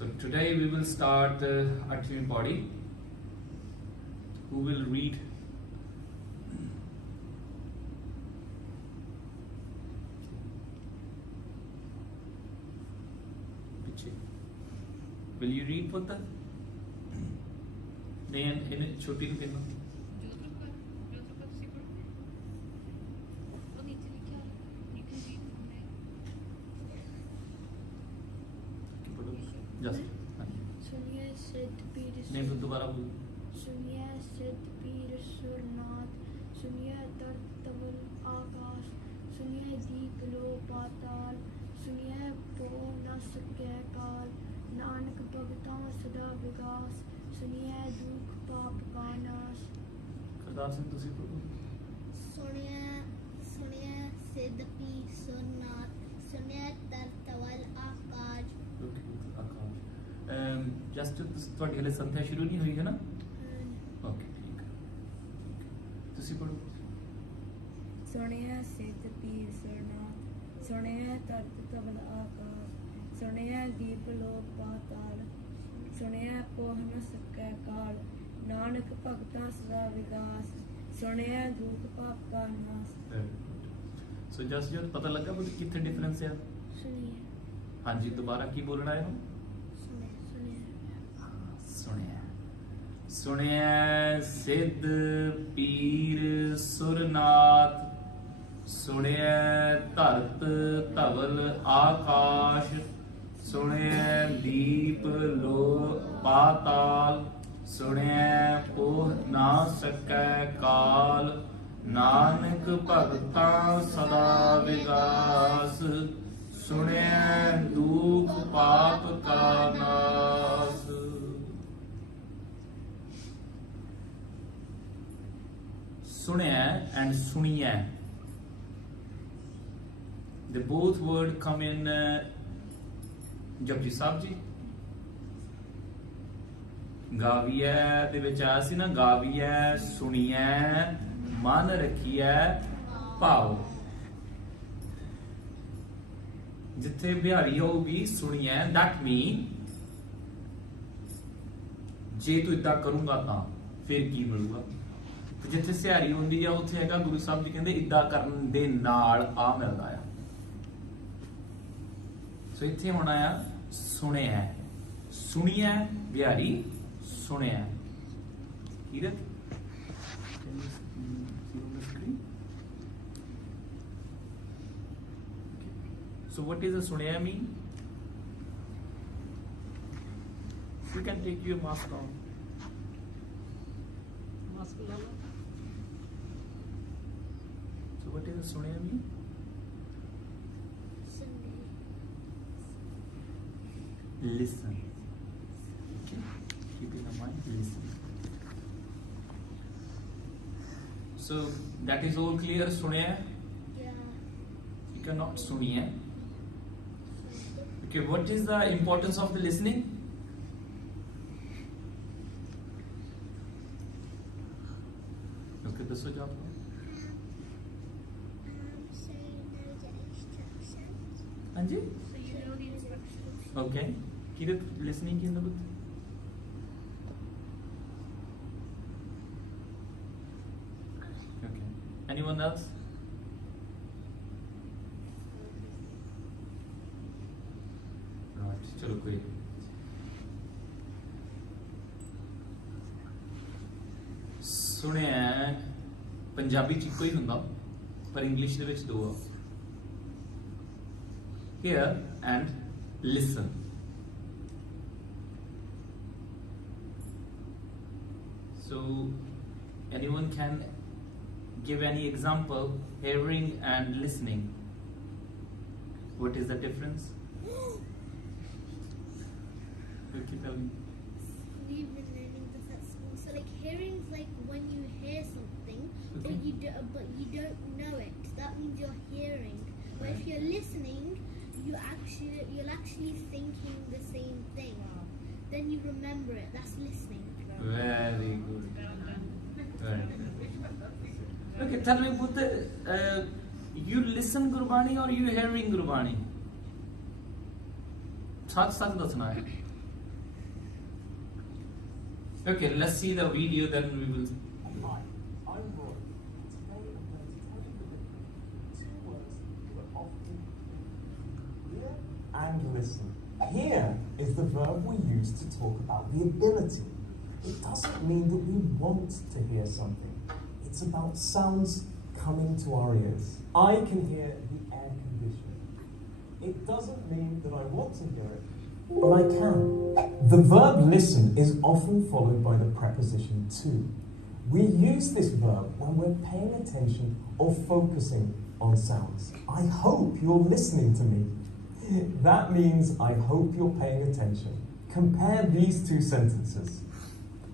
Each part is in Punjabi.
So today we will start 8वीं Pauri. Who will read? Will you read पुत्र? नहीं इन्हें छोटी को कहना. सुनिए सिद्ध पीर नहीं तो दोबारा बोल. सुनिए सिद्ध पीर सुरनाथ, सुनिए दर्द तवल आकाश, सुनिए दीप लो पाताल, सुनिए पो न सके काल, नानक भगता सदा विकास, सुनिए दुख पाप का नाश. करतार सिंह तुसी बोलो. सुनिए सिद्ध पीर सुरनाथ, सुनिए दर्द तवल आकाश. जस्ट ਤੁਹਾਡੀ ਹਲੇ ਸੰਥਿਆ ਸ਼ੁਰੂ ਨਹੀਂ ਹੋਈ ਹੈ ਨਾ? ਓਕੇ ਠੀਕ ਹੈ. ਤੁਸੀਂ ਪੜੋ. ਸੁਣਿਆ ਸਿੱਧ ਪੀਰ ਸੁਰਨਾਥ, ਸੁਣਿਆ ਤਰਤ ਤਵਲ ਆਕਾਸ਼, ਸੁਣਿਆ ਦੀਪ ਲੋਕ ਪਾਤਾਲ, ਸੁਣਿਆ ਪੋਹ ਨ ਸਕੈ ਕਾਲ, ਨਾਨਕ ਭਗਤਾ ਸਦਾ ਵਿਗਾਸ, ਸੁਣਿਆ ਦੁਖ ਪਾਪ ਕਾ ਨਾਸ. ਸੋ ਜਦ ਪਤਾ ਲੱਗਾ ਕਿ ਕਿੱਥੇ ਡਿਫਰੈਂਸ ਆ? ਸੁਣਿਏ. ਹਾਂਜੀ ਦੁਬਾਰਾ ਕੀ ਬੋਲਣਾ ਹੈ? सुनिया सिद्ध पीर सुरनाथ, सुनिया धरत धवल आकाश, सुनिया दीप लो पाताल, सुनिया पोह ना सकै काल, नानक भगता सदा विगास, सुनिया दुख पाप का नाश. सुनिया and suniya, the both word come in Japji Sahib ji. ਗਾਵੀਐ ਦੇ ਵਿੱਚ ਆਇਆ ਸੀ ਨਾ, ਗਾਵੀਐ ਸੁਣੀਐ ਮਨ ਰੱਖੀਐ ਭਾਉ. ਜਿੱਥੇ ਬਿਹਾਰੀ ਹੋਊਗੀ ਸੁਣੀਐ, that mean ਜੇ ਤੂੰ ਇਦਾਂ ਕਰੂੰਗਾ ਤਾਂ ਫਿਰ ਕੀ ਮਿਲੂਗਾ. ਜਿੱਥੇ ਸਿਹਾਰੀ ਹੁੰਦੀ ਆ ਉੱਥੇ ਹੈਗਾ ਗੁਰੂ ਸਾਹਿਬ ਜੀ ਕਹਿੰਦੇ ਇਦਾਂ ਕਰਨ ਦੇ ਨਾਲ ਆ ਮਿਲਦਾ ਆ. ਸੋ ਇੱਥੇ ਹੋਣਾ ਆ ਸੁਣਿਆ, ਸੁਣੀਐ ਬਿਹਾਰੀ, ਸੁਣਿਆ. ਕੀਰਤ so what is a ਸੁਣਿਆ mean? You can take your mask off. Mask ਲਾ ਲਓ. So what is a सुनिया mean? Listen. Okay. Keep in mind, listen. So that is all clear. सुनिया. Yeah. You cannot सुनिया. Okay. What is the importance of the listening? Okay. ਦੱਸੋ ਜਵਾਬ. हाँ जी. So you know the instructions. Okay. Kirat, listening की अंदर Okay. Anyone else? Right. चलो कोई. सुनिया पंजाबी च कोई हुंदा पर इंग्लिश दे विच दो आ. Hear and listen. So anyone can give any example, hearing and listening. What is the difference? Okay, tell me. We've been learning this at school. So like hearing's like when you hear something, Okay. but you don't know it. That means you're hearing. But if you're listening, you're actually thinking the same thing. Then you remember it. That's listening. Very good. Very good. Okay, tell me, Buddha, you listen Gurbani or you hearing Gurbani? सच सच दसना है. Okay, let's see the video, then we will. Hi, I'm Roy. Today I'm going to tell you the difference between 2 words that are often hear and listen. Hear is the verb we use to talk about the ability. It doesn't mean that we want to hear something. It's about sounds coming to our ears. I can hear the air conditioning. It doesn't mean that I want to hear it, but I can. The verb listen is often followed by the preposition to. We use this verb when we're paying attention or focusing on sounds. I hope you're listening to me. That means I hope you're paying attention. Compare these 2 sentences.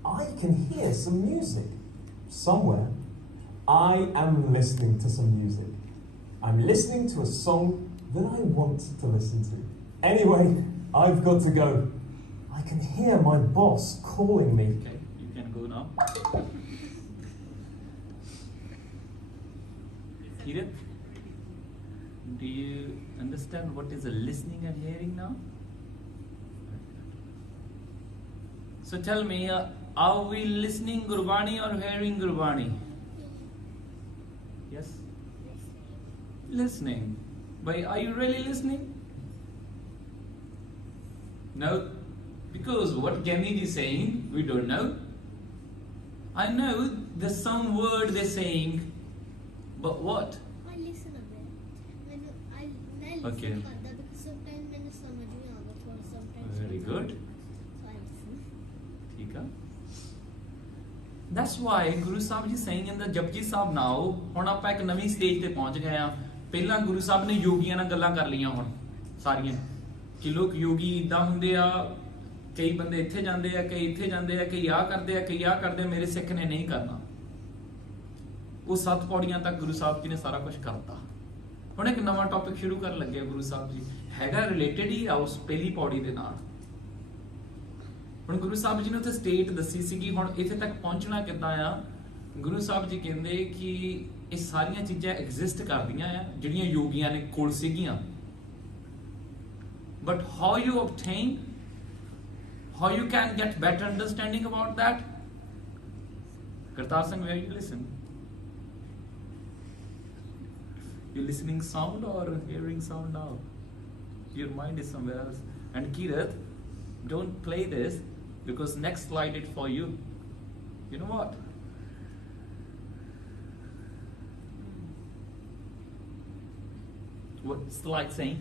I can hear some music somewhere. I am listening to some music. I'm listening to a song that I want to listen to. Anyway, I've got to go. I can hear my boss calling me. Okay, you can go now. Edith, do you understand what is a listening and hearing now? So tell me, are we listening Gurbani or hearing Gurbani? Yes? Listening. But are you really listening? No, because what Gamid is saying, we don't know. I know there's some word they're saying, but what? I listen a bit. I listen Okay. like that because sometimes मैंने समझ नहीं आता थोड़ा sometimes. Very good. So I listen. ठीक है. That's why Guru Sahib ji saying in the Japji Sahib now, ਹੁਣ ਆਪਾਂ ਇੱਕ ਨਵੀਂ ਸਟੇਜ ਤੇ ਪਹੁੰਚ ਗਏ ਆ. ਪਹਿਲਾਂ ਗੁਰੂ ਸਾਹਿਬ ਨੇ ਯੋਗੀਆਂ ਨਾਲ ਗੱਲਾਂ ਕਰ ਲਈਆਂ ਹੁਣ ਸਾਰੀਆਂ ਕਿ ਲੋਕ ਯੋਗੀ ਇਦਾਂ ਹੁੰਦੇ ਆ, ਕਈ ਬੰਦੇ ਇੱਥੇ ਜਾਂਦੇ ਆ, ਕਈ ਇੱਥੇ ਜਾਂਦੇ ਆ, ਕਈ ਆਹ ਕਰਦੇ ਆ, ਕਈ ਆਹ ਕਰਦੇ ਆ, ਮੇਰੇ ਸਿੱਖ ਨੇ ਨਹੀਂ ਕਰਨਾ. ਉਹ 7 ਪੌੜੀਆਂ ਤੱਕ ਗੁਰੂ ਸਾਹਿਬ ਜੀ ਨੇ ਸਾਰਾ ਕੁਝ ਕਰਤਾ. ਹੁਣ ਇੱਕ ਨਵਾਂ ਟੌਪਿਕ ਸ਼ੁਰੂ ਕਰਨ ਲੱਗੇ ਆ ਗੁਰੂ ਸਾਹਿਬ ਜੀ, ਹੈਗਾ ਰਿਲੇਟਡ ਹੀ ਆ ਉਸ ਪਹਿਲੀ ਪੌੜੀ ਦੇ ਨਾਲ. ਹੁਣ ਗੁਰੂ ਸਾਹਿਬ ਜੀ ਨੇ ਉੱਥੇ ਸਟੇਟ ਦੱਸੀ ਸੀਗੀ, ਹੁਣ ਇੱਥੇ ਤੱਕ ਪਹੁੰਚਣਾ ਕਿੱਦਾਂ ਆ. ਗੁਰੂ ਸਾਹਿਬ ਜੀ ਕਹਿੰਦੇ ਕਿ ਇਹ ਸਾਰੀਆਂ ਚੀਜ਼ਾਂ ਐਗਜ਼ਿਸਟ ਕਰਦੀਆਂ ਆ ਜਿਹੜੀਆਂ ਯੋਗੀਆਂ ਨੇ ਕੋਲ ਸੀਗੀਆਂ, but how you obtain, how you can get better understanding about that. Kartar Singh, where you listen? You listening sound or hearing sound now? Your mind is somewhere else. And Kirat, don't play this because next slide it for you. You know what? What's the light saying?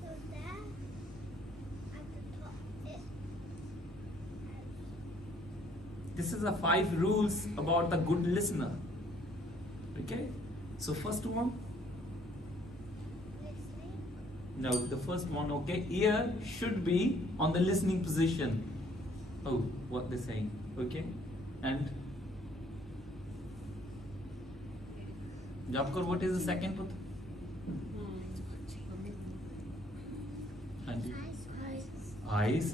So there at the top it This is the 5 rules about the good listener. Okay? So first one. listening. No, the first one, okay. Ear should be on the listening position. Oh, what they're saying. Okay? And Japkar, what is the second put? And eyes.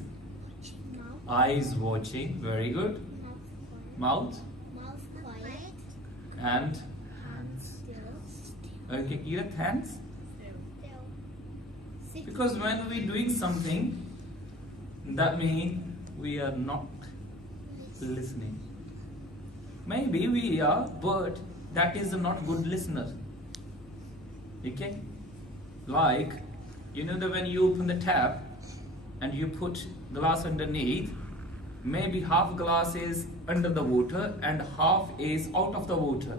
Mouth. Eyes watching. Very good. Mouth Mouth. quiet. Mouth quiet. And Hands still. okay, Kirat, hands. Still. Sit Because when we're doing something, that means we are not listening. Maybe we are, but that is a not good listener. Okay? Like, you know that when you open the tap and you put glass underneath, maybe half glass is under the water and half is out of the water.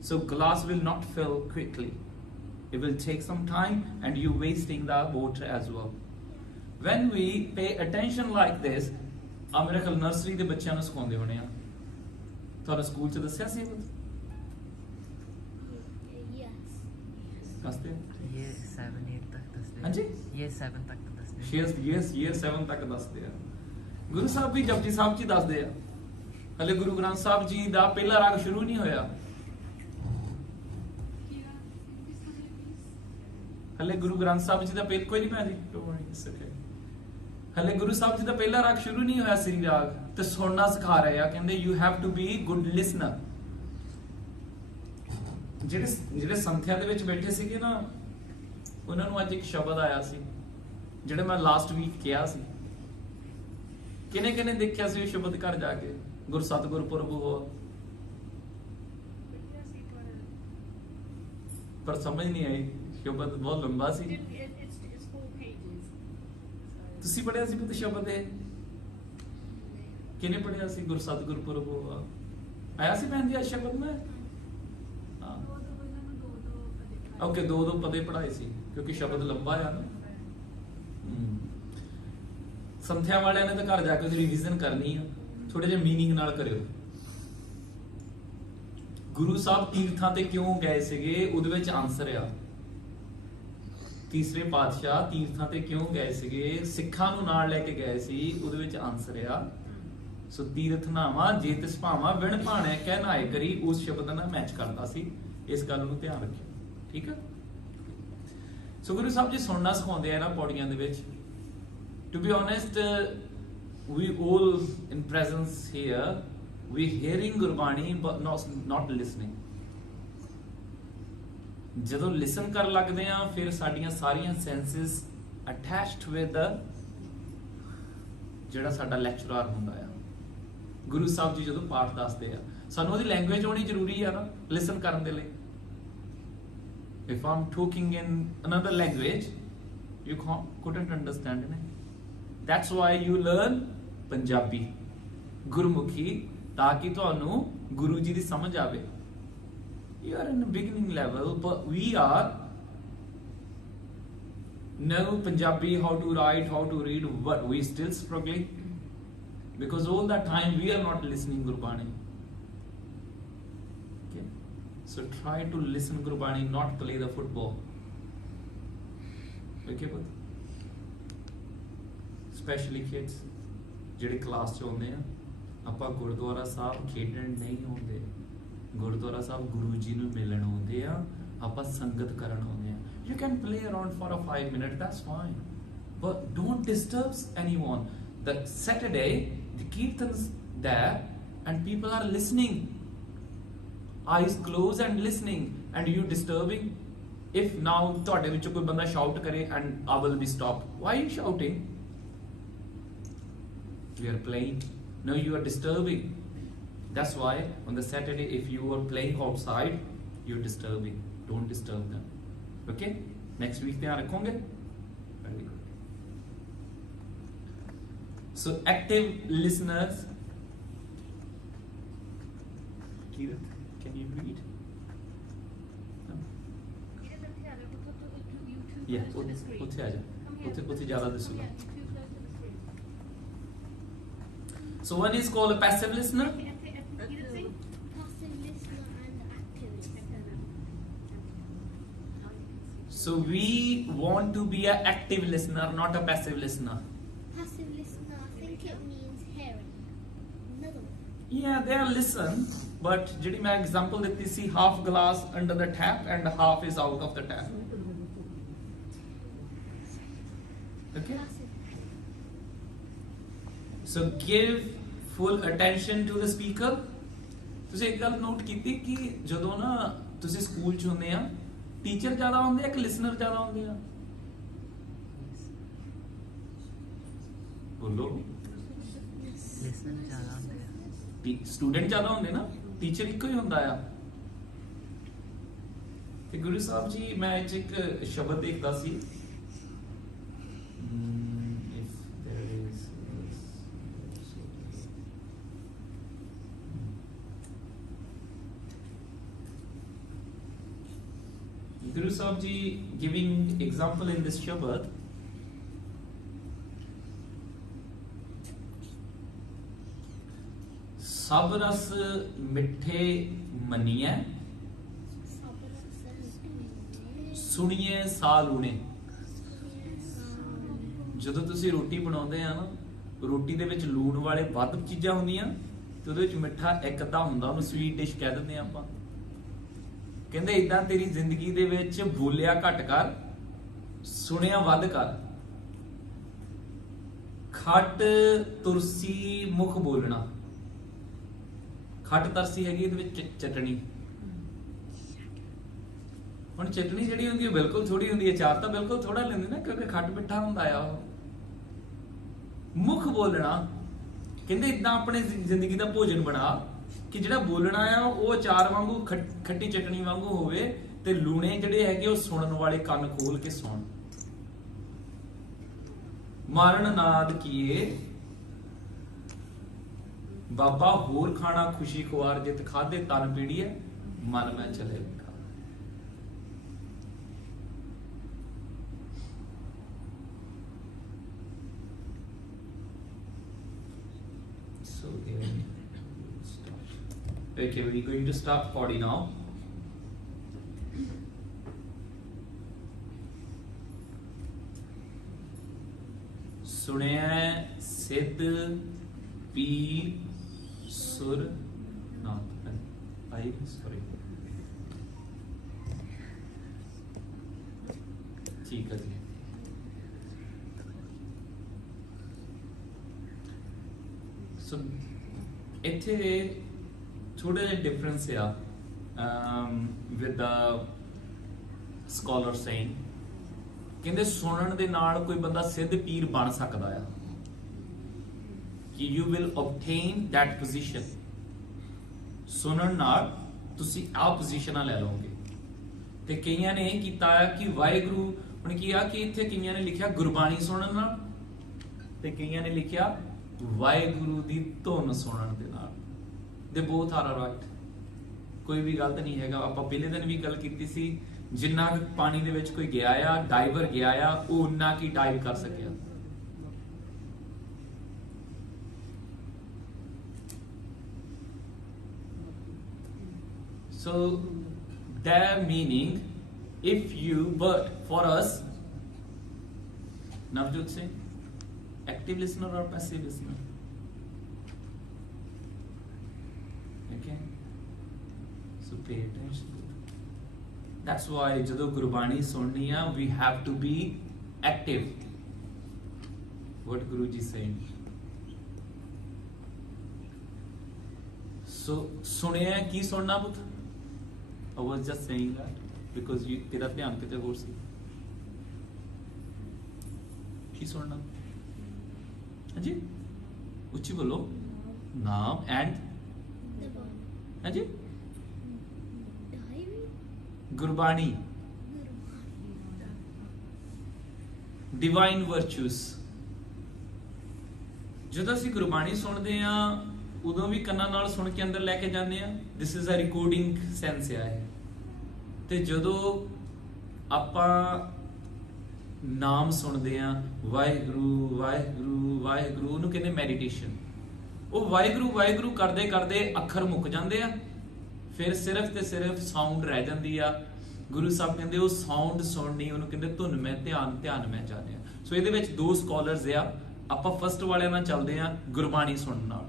So glass will not fill quickly. It will take some time and you're wasting the water as well. When we pay attention like this, ਆ ਮੇਰੇ ਖਿਆਲ ਨਰਸਰੀ ਦੇ ਬੱਚਿਆਂ ਨੂੰ ਸਿਖਾਉਂਦੇ ਹੋਣੇ ਆ, ਤੁਹਾਨੂੰ ਸਕੂਲ 'ਚ ਦੱਸਿਆ ਸੀ? Yes. ਦੱਸਦੇ ये 7-8 तक दसदे हाँ जी? ये 7 तक दसदे year 7 ਤੱਕ ਦੱਸਦੇ ਆ. ਗੁਰੂ ਸਾਹਿਬ ਵੀ ਜਪਜੀ ਸਾਹਿਬ 'ਚ ਹੀ ਦੱਸਦੇ ਆ. ਹਲੇ ਗੁਰੂ ਗ੍ਰੰਥ ਸਾਹਿਬ ਜੀ ਦਾ ਪਹਿਲਾ ਰਾਗ ਸ਼ੁਰੂ ਨਹੀਂ ਹੋਇਆ. ਹਲੇ ਗੁਰੂ ਗ੍ਰੰਥ ਸਾਹਿਬ ਜੀ ਦਾ ਪਹਿਲ ਕੋਈ ਨਹੀਂ ਪੈਂਦੀ. Don't worry, it's okay. ਹਲੇ ਗੁਰੂ ਸਾਹਿਬ ਜੀ ਦਾ ਪਹਿਲਾ ਰਾਗ ਸ਼ੁਰੂ ਨਹੀਂ ਹੋਇਆ ਸ੍ਰੀ ਰਾਗ, ਤੇ ਸੁਣਨਾ ਸਿਖਾ ਰਹੇ ਆ. ਕਹਿੰਦੇ you have to be good listener. ਜਿਹੜੇ ਸੰਥਿਆ ਦੇ ਵਿੱਚ ਬੈਠੇ ਸੀਗੇ ਨਾ, ਉਹਨਾਂ ਨੂੰ ਅੱਜ ਇੱਕ ਸ਼ਬਦ ਆਇਆ ਸੀ ਜਿਹੜਾ ਮੈਂ ਲਾਸਟ ਵੀਕ ਕਿਹਾ ਸੀ. ਕਿਨੇ ਕਿਨੇ ਦੇਖਿਆ ਸੀ ਉਹ ਸ਼ਬਦ ਘਰ ਜਾ ਕੇ ਗੁਰ ਸਤਿਗੁਰ ਪੁਰਬ ਹੋਆ, ਪਰ ਸਮਝ ਨਹੀਂ ਆਈ, ਸ਼ਬਦ ਬਹੁਤ ਲੰਬਾ ਸੀ। It's 4 pages. ਤੁਸੀਂ ਪੜਿਆ ਸੀ ਪੁੱਤ ਸ਼ਬਦ ਇਹ? ਕਿਨੇ ਪੜਿਆ ਸੀ ਗੁਰ ਸਤਿਗੁਰ ਪੁਰਬ ਹੋਆ? ਆਇਆ ਸੀ ਭੈਣ ਜੀ ਅੱਜ ਸ਼ਬਦ ਮੈਂ? ਹਾਂ ਓਕੇ, ਦੋ ਪਦੇ ਪੜਾਏ ਸੀ ਕਿਉਂਕਿ ਸ਼ਬਦ ਲੰਬਾ ਆ ਨਾ। ਸੰਥਿਆ ਵਾਲਿਆਂ ਨੇ ਤਾਂ ਘਰ ਜਾ ਕੇ ਉਹਦੀ ਰਿਵੀਜ਼ਨ ਕਰਨੀ ਆ, ਥੋੜੇ ਜਿਹਾ ਮੀਨਿੰਗ ਨਾਲ ਕਰਿਓ। ਗੁਰੂ ਸਾਹਿਬ ਤੀਰਥਾਂ ਤੇ ਕਿਉਂ ਗਏ ਸੀਗੇ, ਉਹਦੇ ਵਿੱਚ ਆਨਸਰ ਆ। ਤੀਸਰੇ ਪਾਤਸ਼ਾਹ ਤੀਰਥਾਂ ਤੇ ਕਿਉਂ ਗਏ ਸੀਗੇ, ਸਿੱਖਾਂ ਨੂੰ ਨਾਲ ਲੈ ਕੇ ਗਏ ਸੀ, ਉਹਦੇ ਵਿੱਚ ਆਨਸਰ ਆ। ਸੋ ਤੀਰਥ ਨਾਵਾ ਜੇ ਤਿਸ ਭਾਵਾਂ ਵਿਣ ਭਾਣੈ ਕਹਿ ਨਾਏ ਕਰੀ, ਉਸ ਸ਼ਬਦ ਨਾਲ ਮੈਚ ਕਰਦਾ ਸੀ। ਇਸ ਗੱਲ ਨੂੰ ਧਿਆਨ ਰੱਖਿਓ, ਠੀਕ ਹੈ। ਸੋ ਗੁਰੂ ਸਾਹਿਬ ਜੀ ਸੁਣਨਾ ਸਿਖਾਉਂਦੇ ਆ ਨਾ ਪੌੜੀਆਂ ਦੇ ਵਿੱਚ। To be honest, we all in presence here, we hearing Gurbani but not listening. ਜਦੋਂ ਲਿਸਨ ਕਰਨ ਲੱਗਦੇ ਆ ਫਿਰ ਸਾਡੀਆਂ ਸਾਰੀਆਂ ਸੈਂਸਸ ਅਟੈਚਡ ਵਿਦ ਜਿਹੜਾ ਸਾਡਾ ਲੈਕਚਰਰ ਹੁੰਦਾ ਆ। ਗੁਰੂ ਸਾਹਿਬ ਜੀ ਜਦੋਂ ਪਾਠ ਦੱਸਦੇ ਆ ਸਾਨੂੰ ਉਹਦੀ ਲੈਂਗੁਏਜ ਹੋਣੀ ਜ਼ਰੂਰੀ ਆ ਨਾ ਲਿਸਨ ਕਰਨ ਦੇ ਲਈ। If I'm talking in another language, you couldn't understand me. That's why you learn Punjabi, Gurmukhi, ताकि ਤੁਹਾਨੂੰ ਗੁਰੂ ਜੀ ਦੀ ਸਮਝ ਆਵੇ। You are in the beginning level, but we are know Punjabi, how to write, how to read, but we still struggling because all that time we are not listening Gurbani. Okay, so try to listen Gurbani, not play the football. Okay, but specially kids ਜਿਹੜੇ ਕਲਾਸ 'ਚ ਆਉਂਦੇ ਆ, ਆਪਾਂ ਗੁਰਦੁਆਰਾ ਸਾਹਿਬ ਖੇਡਣ ਨਹੀਂ ਆਉਂਦੇ, ਗੁਰਦੁਆਰਾ ਸਾਹਿਬ ਗੁਰੂ ਜੀ ਨੂੰ ਮਿਲਣ ਆਉਂਦੇ ਆ, ਆਪਾਂ ਸੰਗਤ ਕਰਨ ਆਉਂਦੇ ਆ। You can play around for a 5 minutes, that's fine, but don't disturb anyone. The Saturday, the kirtan's there and people are listening, eyes closed and listening, and you disturbing. If now ਤੁਹਾਡੇ ਵਿੱਚੋਂ ਕੋਈ ਬੰਦਾ shout ਕਰੇ and I will be stopped, why are you shouting? We are playing. No, you are disturbing. That's why on the Saturday, if you are playing outside, you're disturbing. Don't disturb them. Okay? Next week, they are rakhoge. Very good. So, active listeners. Kirat, can you read? No? Yeah. Uthe aaja. Uthe zyada disuga. So one is called a passive listener. Passive listener and active listener. So we want to be an active listener, not a passive listener. Passive listener, I think it means hearing. Another one. Yeah, they are listen, but ਜਿਹੜੀ ਮੈਂ example ਦਿੱਤੀ ਸੀ, half glass under the tap and half is out of the tap. Okay? Passive. So give full attention to the speaker. ਤੁਸੀਂ ਇੱਕ ਗੱਲ ਨੋਟ ਕੀਤੀ ਕਿ ਜਦੋਂ ਨਾ ਤੁਸੀਂ ਸਕੂਲ 'ਚ ਹੁੰਦੇ ਆ, ਟੀਚਰ ਜ਼ਿਆਦਾ ਹੁੰਦੇ ਆ ਕਿ ਲਿਸਨਰ ਜ਼ਿਆਦਾ ਹੁੰਦੇ ਆ? ਬੋਲੋ। ਲਿਸਨਰ ਜ਼ਿਆਦਾ ਹੁੰਦੇ ਆ। ਸਟੂਡੈਂਟ ਜ਼ਿਆਦਾ ਹੁੰਦੇ ਨਾ, ਟੀਚਰ ਇੱਕੋ ਹੀ ਹੁੰਦਾ ਆ। ਤੇ ਗੁਰੂ ਸਾਹਿਬ ਜੀ ਮੈਂ ਇੱਕ ਸ਼ਬਦ ਦੇਖਦਾ ਸੀ, Guru Sahib ji giving example in this Shabad. Sab ras mithe maniye, ਸੁਣੀਏ ਸਾਲ ਉਣੇ। ਜਦੋਂ ਤੁਸੀਂ ਰੋਟੀ ਬਣਾਉਂਦੇ ਆ ਨਾ, ਰੋਟੀ ਦੇ ਵਿੱਚ ਲੂਣ ਵਾਲੇ ਵੱਧ ਚੀਜ਼ਾਂ ਹੁੰਦੀਆਂ ਤੇ ਉਹਦੇ ਵਿੱਚ ਮਿੱਠਾ ਇੱਕ ਅੱਧਾ ਹੁੰਦਾ, ਉਹਨੂੰ ਸਵੀਟ ਡਿਸ਼ ਕਹਿ ਦਿੰਦੇ ਆ ਆਪਾਂ। ਕਹਿੰਦੇ ਇਦਾਂ ਤੇਰੀ ਜ਼ਿੰਦਗੀ ਦੇ ਵਿੱਚ ਬੋਲਿਆ ਘੱਟ ਕਰ, ਸੁਣਿਆ ਵੱਧ ਕਰ। ਖੱਟ ਤੁਰਸੀ ਮੁਖ ਬੋਲਣਾ। ਖੱਟ ਤਰਸੀ ਹੈਗੀ ਇਹਦੇ ਵਿੱਚ ਚਟਣੀ। ਹੁਣ ਚਟਣੀ ਜਿਹੜੀ ਹੁੰਦੀ ਹੈ ਬਿਲਕੁਲ ਥੋੜੀ ਹੁੰਦੀ ਹੈ, ਚਾਰ ਤਾਂ ਬਿਲਕੁਲ ਥੋੜਾ ਲੈਂਦੇ ਨਾ, ਕਿਉਂਕਿ ਖੱਟ ਮਿੱਠਾ ਹੁੰਦਾ ਆ। ਉਹ ਮੁਖ ਬੋਲਣਾ ਕਹਿੰਦੇ ਇਦਾਂ ਆਪਣੇ ਜ਼ਿੰਦਗੀ ਦਾ ਭੋਜਨ ਬਣਾ ਕਿ ਜਿਹੜਾ ਬੋਲਣਾ ਆ ਉਹ ਅਚਾਰ ਵਾਂਗੂ ਖੱਟੀ ਚਟਣੀ ਵਾਂਗੂ ਹੋਵੇ ਤੇ ਲੂਣੇ ਜਿਹੜੇ ਹੈਗੇ ਉਹ ਸੁਣਨ ਵਾਲੇ ਕੰਨ ਖੋਲ ਕੇ ਸੁਣ। ਮਾਰਨ ਨਾਦ ਕੀਏ ਬਾਬਾ ਹੋਰ ਖਾਣਾ ਖੁਸ਼ੀ ਖੁਆਰ ਜਿਤ ਖਾਦੇ ਤਨ ਪੀੜੀਏ ਮਨ ਮੈਂ ਚਲੇ ਵਿਖਾ। So here we start. Okay, we're going to start 40 now. ਸੁਣਿਆ ਸਿੱਧ ਪੀਰ ਸੁਰ ਨਾਥ ਆਈ ਸੌਰੀ ਠੀਕ ਹੈ ਜੀ। ਸੋ ਇੱਥੇ ਥੋੜਾ ਜਿਹਾ ਡਿਫਰੈਂਸ ਆ ਵਿਦ ਦਾ ਸਕਾਲਰ ਸੇਇੰਗ। ਕਹਿੰਦੇ ਸੁਣਨ ਦੇ ਨਾਲ ਕੋਈ ਬੰਦਾ ਸਿੱਧ ਪੀਰ ਬਣ ਸਕਦਾ ਆ ਕਿ you will obtain that position। ਸੁਣਨ ਨਾਲ ਤੁਸੀਂ ਆ ਪੋਜੀਸ਼ਨਾਂ ਲੈ ਲਓਗੇ। ਤੇ ਕਈਆਂ ਨੇ ਇਹ ਕੀਤਾ ਆ ਕਿ ਵਾਹਿਗੁਰੂ ਹੁਣ ਕੀ ਆ ਕਿ ਇੱਥੇ ਕਈਆਂ ਨੇ ਲਿਖਿਆ ਗੁਰਬਾਣੀ ਸੁਣਨ ਨਾਲ ਤੇ ਕਈਆਂ ਨੇ ਲਿਖਿਆ ਵਾਹਿਗੁਰੂ ਦੀ ਧੁਨ ਸੁਣਨ ਦੇ ਨਾਲ। ਦੇ ਬੋਥ ਆਰ ਰਾਈਟ, ਕੋਈ ਵੀ ਗਲਤ ਨਹੀਂ ਹੈਗਾ। ਆਪਾਂ ਪਹਿਲੇ ਦਿਨ ਵੀ ਗੱਲ ਕੀਤੀ ਸੀ ਜਿੰਨਾ ਪਾਣੀ ਦੇ ਵਿੱਚ ਕੋਈ ਗਿਆ ਆ ਡਾਈਵਰ ਗਿਆ ਆ ਉਹ ਉਨਾ ਕੀ ਡਾਈਵ ਕਰ ਸਕਿਆ। So their meaning, if you, but for us, Navjot Singh, active listener or passive listener? Okay, so pay attention. That's why ਜਦੋਂ ਗੁਰਬਾਣੀ ਸੁਣਨੀ ਆ we have to be active. What Guruji saying? So ਸੁਣਿਆ ਕੀ ਸੁਣਨਾ ਪੁੱਤ? I was just saying that because you ਤੇਰਾ ਧਿਆਨ ਕਿਤੇ ਹੋਰ ਸੀ। ਕੀ ਸੁਣਨਾ? ਹਾਂਜੀ ਉੱਚੀ ਬੋਲੋ। ਨਾਮ ਐਂਡ ਹਾਂਜੀ ਗੁਰਬਾਣੀ ਡਿਵਾਈਨ ਵਰਚੂਸ। ਜਦੋਂ ਅਸੀਂ ਗੁਰਬਾਣੀ ਸੁਣਦੇ ਆ ਉਦੋਂ ਵੀ ਕੰਨਾਂ ਨਾਲ ਸੁਣ ਕੇ ਅੰਦਰ ਲੈ ਕੇ ਜਾਂਦੇ ਆ। This is a recording sense ਆ ਇਹ। ਤੇ ਜਦੋਂ ਆਪਾਂ ਨਾਮ ਸੁਣਦੇ ਆ ਵਾਹਿਗੁਰੂ ਵਾਹਿਗੁਰੂ ਵਾਹਿਗੁਰੂ ਉਹਨੂੰ ਕਹਿੰਦੇ ਮੈਡੀਟੇਸ਼ਨ। ਉਹ ਵਾਹਿਗੁਰੂ ਵਾਹਿਗੁਰੂ ਕਰਦੇ ਕਰਦੇ ਅੱਖਰ ਮੁੱਕ ਜਾਂਦੇ ਆ ਫਿਰ ਸਿਰਫ ਤੇ ਸਿਰਫ ਸਾਊਂਡ ਰਹਿ ਜਾਂਦੀ ਆ। ਗੁਰੂ ਸਾਹਿਬ ਕਹਿੰਦੇ ਉਹ ਸਾਊਂਡ ਸੁਣਨੀ ਉਹਨੂੰ ਕਹਿੰਦੇ ਧੁਨ ਮੈਂ ਧਿਆਨ ਧਿਆਨ ਮੈਂ ਜਾਣਿਆ। ਸੋ ਇਹਦੇ ਵਿੱਚ ਦੋ ਸਕਾਲਰਸ ਆ। ਆਪਾਂ ਫਸਟ ਵਾਲਿਆਂ ਨਾਲ ਚੱਲਦੇ ਆ ਗੁਰਬਾਣੀ ਸੁਣਨ ਨਾਲ।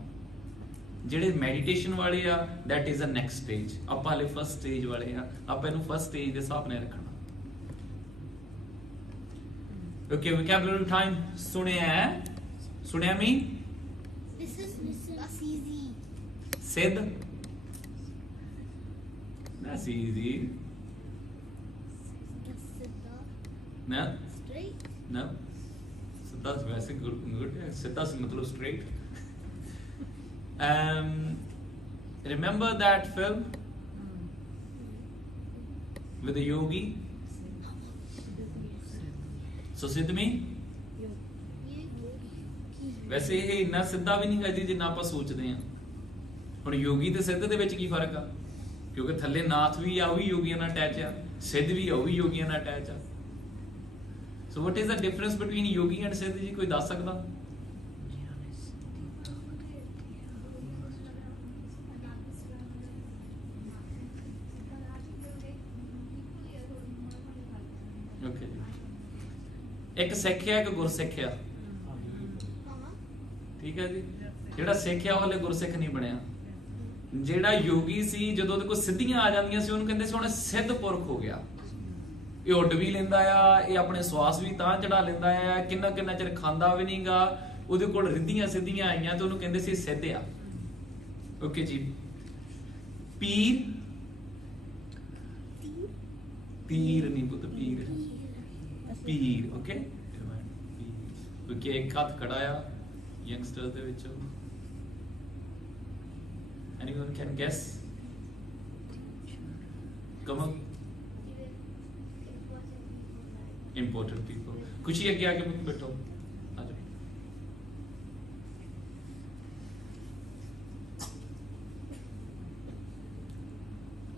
ਜਿਹੜੇ ਮੈਡੀਟੇਸ਼ਨ ਵਾਲੇ ਆ that is the next stage। ਆਪਾਂ ਹਲੇ ਫਸਟ ਸਟੇਜ ਵਾਲੇ ਆ। ਆਪਾਂ ਇਹਨੂੰ ਫਸਟ ਸਟੇਜ ਦੇ ਹਿਸਾਬ ਨਾਲ ਰੱਖਣਾ। Okay, vocabulary time. ਸੁਣਿਆ mean? That's easy. Siddh? That's easy. Siddha. No? Straight. No? Siddha वैसे good है। Siddha से मतलब straight। Remember that film with the yogi? So Siddh mean? ਵੈਸੇ ਇਹ ਇੰਨਾ ਸਿੱਧਾ ਵੀ ਨਹੀਂ ਗਾ ਜੀ ਜਿੰਨਾ ਆਪਾਂ ਸੋਚਦੇ ਹਾਂ। ਹੁਣ ਯੋਗੀ ਤੇ ਸਿੱਧ ਦੇ ਵਿੱਚ ਕੀ ਫਰਕ ਆ? ਕਿਉਂਕਿ ਥੱਲੇ ਨਾਥ ਵੀ ਆ ਉਹ ਵੀ ਯੋਗੀਆਂ ਨਾਲ ਅਟੈਚ ਆ, ਸਿੱਧ ਵੀ ਆ ਉਹ ਵੀ ਯੋਗੀਆਂ ਨਾਲ ਅਟੈਚ ਆ। So what is the difference between yogi and siddh ਜੀ ਕੋਈ ਦੱਸ ਸਕਦਾ? ਓਕੇ ਜੀ। ਇੱਕ ਸਿੱਖ ਆ ਇੱਕ ਗੁਰਸਿੱਖ ਆ। ਠੀਕ ਹੈ ਜੀ। ਜਿਹੜਾ ਸਿੱਖ ਆ ਉਹ ਹਲੇ ਗੁਰਸਿੱਖ ਨਹੀਂ ਬਣਿਆ। ਜਿਹੜਾ ਯੋਗੀ ਸੀ ਜਦੋਂ ਉਹਦੇ ਕੋਲ ਸਿੱਧੀਆਂ ਆ ਜਾਂਦੀਆਂ ਸੀ ਉਹਨੂੰ ਕਹਿੰਦੇ ਸੀ ਹੁਣ ਸਿੱਧ ਪੁਰਖ ਹੋ ਗਿਆ। ਇਹ ਉੱਡ ਵੀ ਲੈਂਦਾ ਆ, ਇਹ ਆਪਣੇ ਸਵਾਸ ਵੀ ਤਾਂ ਚੜਾ ਲੈਂਦਾ ਆ, ਕਿੰਨਾ ਕਿੰਨਾ ਚਿਰ ਖਾਂਦਾ ਵੀ ਨਹੀਂਗਾ, ਉਹਦੇ ਕੋਲ ਰਿੱਧੀਆਂ ਸਿੱਧੀਆਂ ਆਈਆਂ ਤੇ ਉਹਨੂੰ ਕਹਿੰਦੇ ਸੀ ਸਿੱਧ ਆ। ਓਕੇ ਜੀ। ਪੀਰ ਪੀਰ ਨਹੀਂ ਪੁੱਤ ਪੀਰ ਪੀਰ। Okay okay. ਇੱਕ ਹੱਥ ਖੜਾ ਆ ਯੰਗਸਟਰ ਦੇ ਵਿੱਚੋਂ Anyone can guess? Come on. Important people. खुशी आगे आके बैठो. आ जाओ.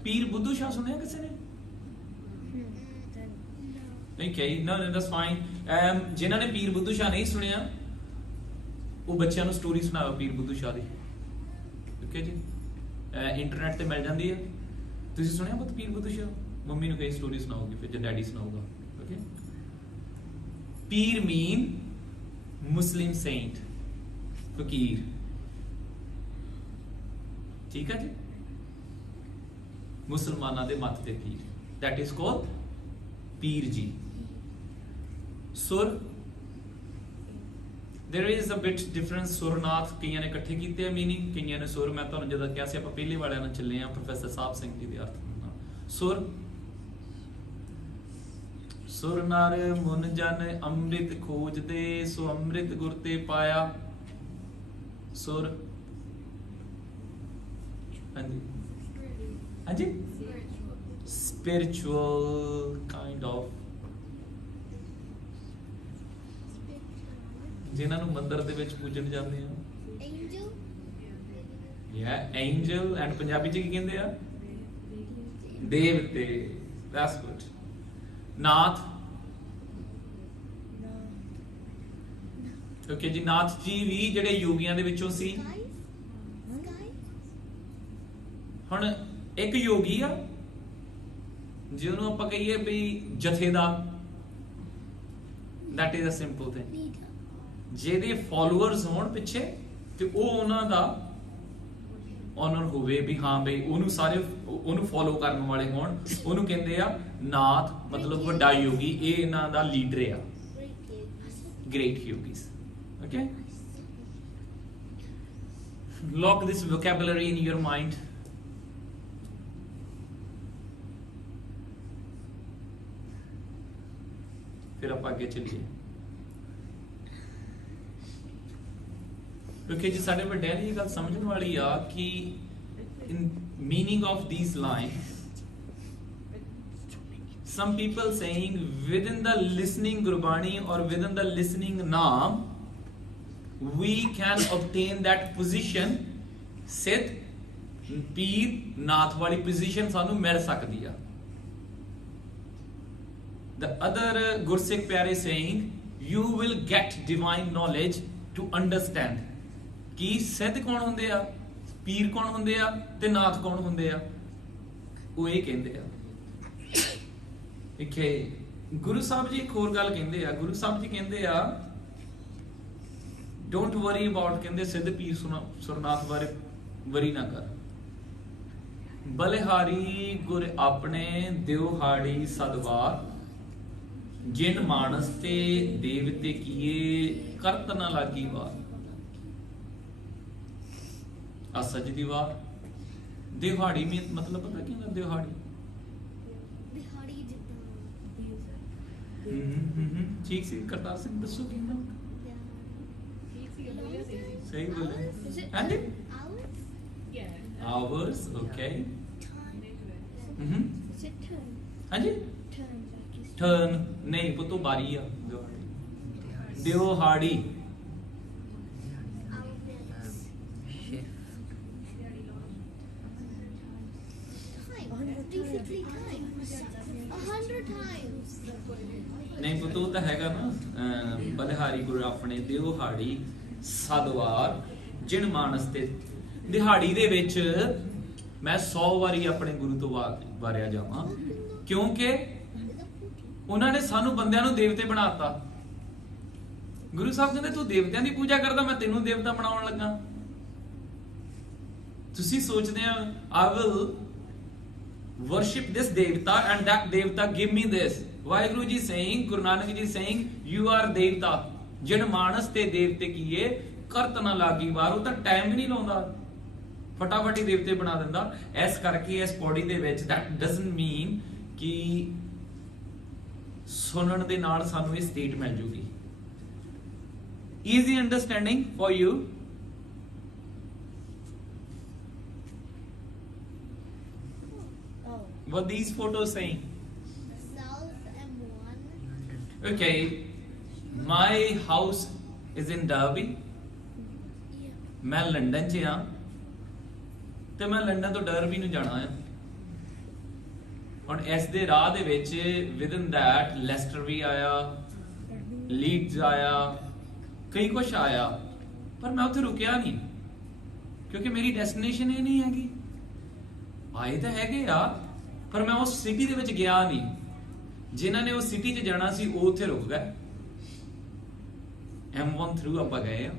पीर बुद्धू शाह सुनिया किसी ने? नहीं कही. No, that's fine. जिन्होंने पीर बुद्धू शाह नहीं सुनिया, वो बच्चों को स्टोरी सुनाओ पीर बुद्धू शाह दी. ओके जी. इंटरनेट ਤੇ ਮਿਲ ਜਾਂਦੀ ਹੈ. ਤੁਸੀਂ ਸੁਣਿਆ ਪੁੱਤ ਪੀਰ ਬੁੱਧੂ ਸ਼ਾਹ? ਮੰਮੀ ਨੂੰ ਕਹੀ ਸਟੋਰੀ ਸੁਣਾਓਗੇ ਫਿਰ ਜੇ ਡੈਡੀ ਸੁਣਾਊਗਾ. ਓਕੇ. ਪੀਰ ਮੀਨ ਮੁਸਲਿਮ ਸੇਂਟ, ਫਕੀਰ. ਠੀਕ ਹੈ ਜੀ. ਮੁਸਲਮਾਨਾਂ ਦੇ ਮੱਤ ਦੇ ਪੀਰ. that is called ਪੀਰ ਜੀ. ਸੁਰ there is a bit difference. ਸੁਰਨਾਥ ਕਈਆਂ ਨੇ ਇਕੱਠੇ ਕੀਤੇ ਆ ਮੀਨਿੰਗ, ਕਈਆਂ ਨੇ ਸੁਰ. ਮੈਂ ਤੁਹਾਨੂੰ ਜਦੋਂ ਕਿਹਾ ਸੀ ਆਪਾਂ ਪਹਿਲੇ ਵਾਲਿਆਂ ਨਾਲ ਚੱਲੇ ਆ ਪ੍ਰੋਫੈਸਰ ਸਾਹਿਬ ਸਿੰਘ ਜੀ ਦੇ ਅਰਥ ਨਾਲ. ਸੁਰ ਸੁਰ ਨਰ ਮਨ ਜਨ ਅੰਮ੍ਰਿਤ ਖੋਜਦੇ, ਸੋ ਅੰਮ੍ਰਿਤ ਗੁਰ ਤੇ ਪਾਇਆ. ਸੁਰ ਹਾਂਜੀ ਹਾਂਜੀ spiritual kind of, ਜਿਨ੍ਹਾਂ ਨੂੰ ਮੰਦਰ ਦੇ ਵਿੱਚ ਪੂਜਣ ਜਾਂਦੇ ਆ. Angel? Yeah, angel. and Punjabi ਚ ਕੀ ਕਹਿੰਦੇ ਆ? ਦੇਵਤੇ. That's good. ਨਾਥ. ਓਕੇ ਜੀ. ਨਾਥ ਜੀ ਵੀ ਜਿਹੜੇ ਯੋਗੀਆਂ ਦੇ ਵਿੱਚੋਂ ਸੀ. Sky? ਹੁਣ ਇੱਕ ਯੋਗੀ ਆ ਜਿਹਨੂੰ ਆਪਾਂ ਕਹੀਏ ਵੀ ਜਥੇਦਾਰ. that is a simple thing. Leader. ਜਿਹਦੇ ਫਾਲੋਅਰਸ ਹੋਣ ਪਿੱਛੇ ਤੇ ਉਹ ਉਹਨਾਂ ਦਾ ਓਨਰ ਹੋਵੇ ਵੀ ਹਾਂ ਬਈ ਉਹਨੂੰ ਸਾਰੇ ਉਹਨੂੰ ਫਾਲੋ ਕਰਨ ਵਾਲੇ ਹੋਣ. ਉਹਨੂੰ ਕਹਿੰਦੇ ਆ ਨਾਥ, ਮਤਲਬ ਵੱਡਾ ਯੋਗੀ. ਇਹ ਇਹਨਾਂ ਦਾ ਲੀਡਰ ਆ. Great kids. great yogis. Okay, lock this vocabulary in your mind. फिर आप आगे चलिए. क्योंकि जी साढ़े ਵੱਡਿਆਂ ਦੀ ਇਹ ਗੱਲ ਸਮਝਣ ਵਾਲੀ ਆ ਕਿ in meaning of these lines, some people saying within the listening Gurbani or within the listening Naam we can obtain that position. Siddh, Peer, Nath wali position ਸਾਨੂੰ ਮਿਲ ਸਕਦੀ ਆ. The other Gursikh Pyare saying you will get divine knowledge to understand ਕਿ ਸਿੱਧ ਕੌਣ ਹੁੰਦੇ ਆ, ਪੀਰ ਕੌਣ ਹੁੰਦੇ ਆ ਤੇ ਨਾਥ ਕੌਣ ਹੁੰਦੇ ਆ. ਉਹ ਇਹ ਕਹਿੰਦੇ ਆ. ਇੱਥੇ ਗੁਰੂ ਸਾਹਿਬ ਜੀ ਇੱਕ ਹੋਰ ਗੱਲ ਕਹਿੰਦੇ ਆ. ਗੁਰੂ ਸਾਹਿਬ ਜੀ ਕਹਿੰਦੇ ਆ ਡੋਂਟ ਵਰੀ ਅਬਾਊਟ, ਕਹਿੰਦੇ ਸਿੱਧ ਪੀਰ ਸੁਰਨਾਥ ਬਾਰੇ ਵਰੀ ਨਾ ਕਰ. ਬਲਿਹਾਰੀ ਗੁਰ ਆਪਣੇ ਦਿਵਹਾੜੀ ਸਦਵਾਰ, ਜਿਨ ਮਾਨਸ ਤੇ ਦੇਵਤੇ ਕੀਏ ਕਰਤ ਨਾ ਲਾਗੀ ਵਾਰ. ਆ ਸੱਜ ਦੀ ਵਾਰ. ਦਿਵਹਾੜੀ ਮੇ ਮਤਲਬ ਪਤਾ ਕੀ ਹੁੰਦਾ? ਦਿਵਹਾੜੀ ਦਿਹਾੜੀ ਜਿੱਦਾਂ ਠੀਕ ਸੀ. ਕਰਤਾਰ ਸਿੰਘ ਦੱਸੋ ਕੀ ਹੁੰਦਾ? ਸਹੀ ਬੋਲੇ. ਹਾਂਜੀ hours? Yeah. hours. Okay. Time. Is it turn? ਹਾਂਜੀ Turn like is ਟਰਨ ਨਹੀਂ ਪੁੱਤੋ ਬਾਰੀ ਆ. ਦਿਵਹਾੜੀ. ਦਿਵਹਾੜੀ. Hours. shift, Time. Basically time. 100 times. ਨਹੀਂ ਪੁੱਤੋ ਉਹ ਤਾਂ ਹੈਗਾ ਨਾ. ਬਲਿਹਾਰੀ ਗੁਰ ਆਪਣੇ ਦਿਵਹਾੜੀ ਸਦਵਾਰ ਜਿਨ ਮਾਨਸ ਤੇ. ਦਿਹਾੜੀ ਦੇ ਵਿੱਚ ਮੈਂ 100 ਵਾਰੀ ਆਪਣੇ ਗੁਰੂ ਤੋਂ ਵਾਰਿਆ ਜਾਵਾਂ, ਕਿਉਂਕਿ ਉਹਨਾਂ ਨੇ ਸਾਨੂੰ ਬੰਦਿਆਂ ਨੂੰ ਦੇਵਤੇ ਬਣਾਤਾ. ਗੁਰੂ ਸਾਹਿਬ ਕਹਿੰਦੇ ਤੂੰ ਦੇਵਤਿਆਂ ਦੀ ਪੂਜਾ ਕਰਦਾ, ਮੈਂ ਤੈਨੂੰ ਦੇਵਤਾ ਬਣਾਉਣ ਲੱਗਾ. ਤੁਸੀਂ ਸੋਚਦੇ ਆ I will worship this devata and that devata give me this. Waheguru ji saying, Guru Nanak ji saying you are devata, ਜਿਨ ਮਾਨਸ ਤੇ ਦੇਵਤੇ ਕੀਏ ਕਰਤ ਨਾ ਲਾਗੀ ਵਾਰ. ਉਹ ਤਾਂ ਟਾਈਮ ਵੀ ਨਹੀਂ ਲਾਉਂਦਾ, ਫਟਾਫਟ ਹੀ ਦੇਵਤੇ ਬਣਾ ਦਿੰਦਾ. ਇਸ ਕਰਕੇ ਇਸ ਪੌੜੀ ਦੇ ਵਿੱਚ that doesn't mean ਕਿ ਸੁਣਨ ਦੇ ਨਾਲ ਸਾਨੂੰ ਇਹ ਸਟੇਟ ਮਿਲ ਜੂਗੀ. easy understanding for you. What these photos saying? South M1. Okay, my house is in Derby. Yeah. ਮੈਂ ਲੰਡਨ 'ਚ ਆ ਤੇ ਮੈਂ ਲੰਡਨ ਤੋਂ ਡਰਬੀ ਨੂੰ ਜਾਣਾ ਆ। ਹੁਣ ਇਸ ਦੇ ਰਾਹ ਦੇ ਵਿੱਚ ਵਿਦਨ ਦੈਟ ਲੈਸਟਰ ਵੀ ਆਇਆ, ਲੀਡਸ ਆਇਆ, ਕਈ ਕੁਛ ਆਇਆ, ਪਰ ਮੈਂ ਉੱਥੇ ਰੁਕਿਆ ਨਹੀਂ ਕਿਉਂਕਿ ਮੇਰੀ ਡੈਸਟੀਨੇਸ਼ਨ ਇਹ ਨਹੀਂ ਹੈਗੀ। ਆਏ ਤਾਂ ਹੈਗੇ ਆ ਪਰ ਮੈਂ ਉਸ ਸਿਟੀ ਦੇ ਵਿੱਚ ਗਿਆ ਨਹੀਂ। ਜਿਨ੍ਹਾਂ ਨੇ ਉਸ ਸਿਟੀ 'ਚ ਜਾਣਾ ਸੀ ਉਹ ਉੱਥੇ ਰੁਕ ਗਏ। M1 ਥਰੂ ਆਪਾਂ ਗਏ ਆ।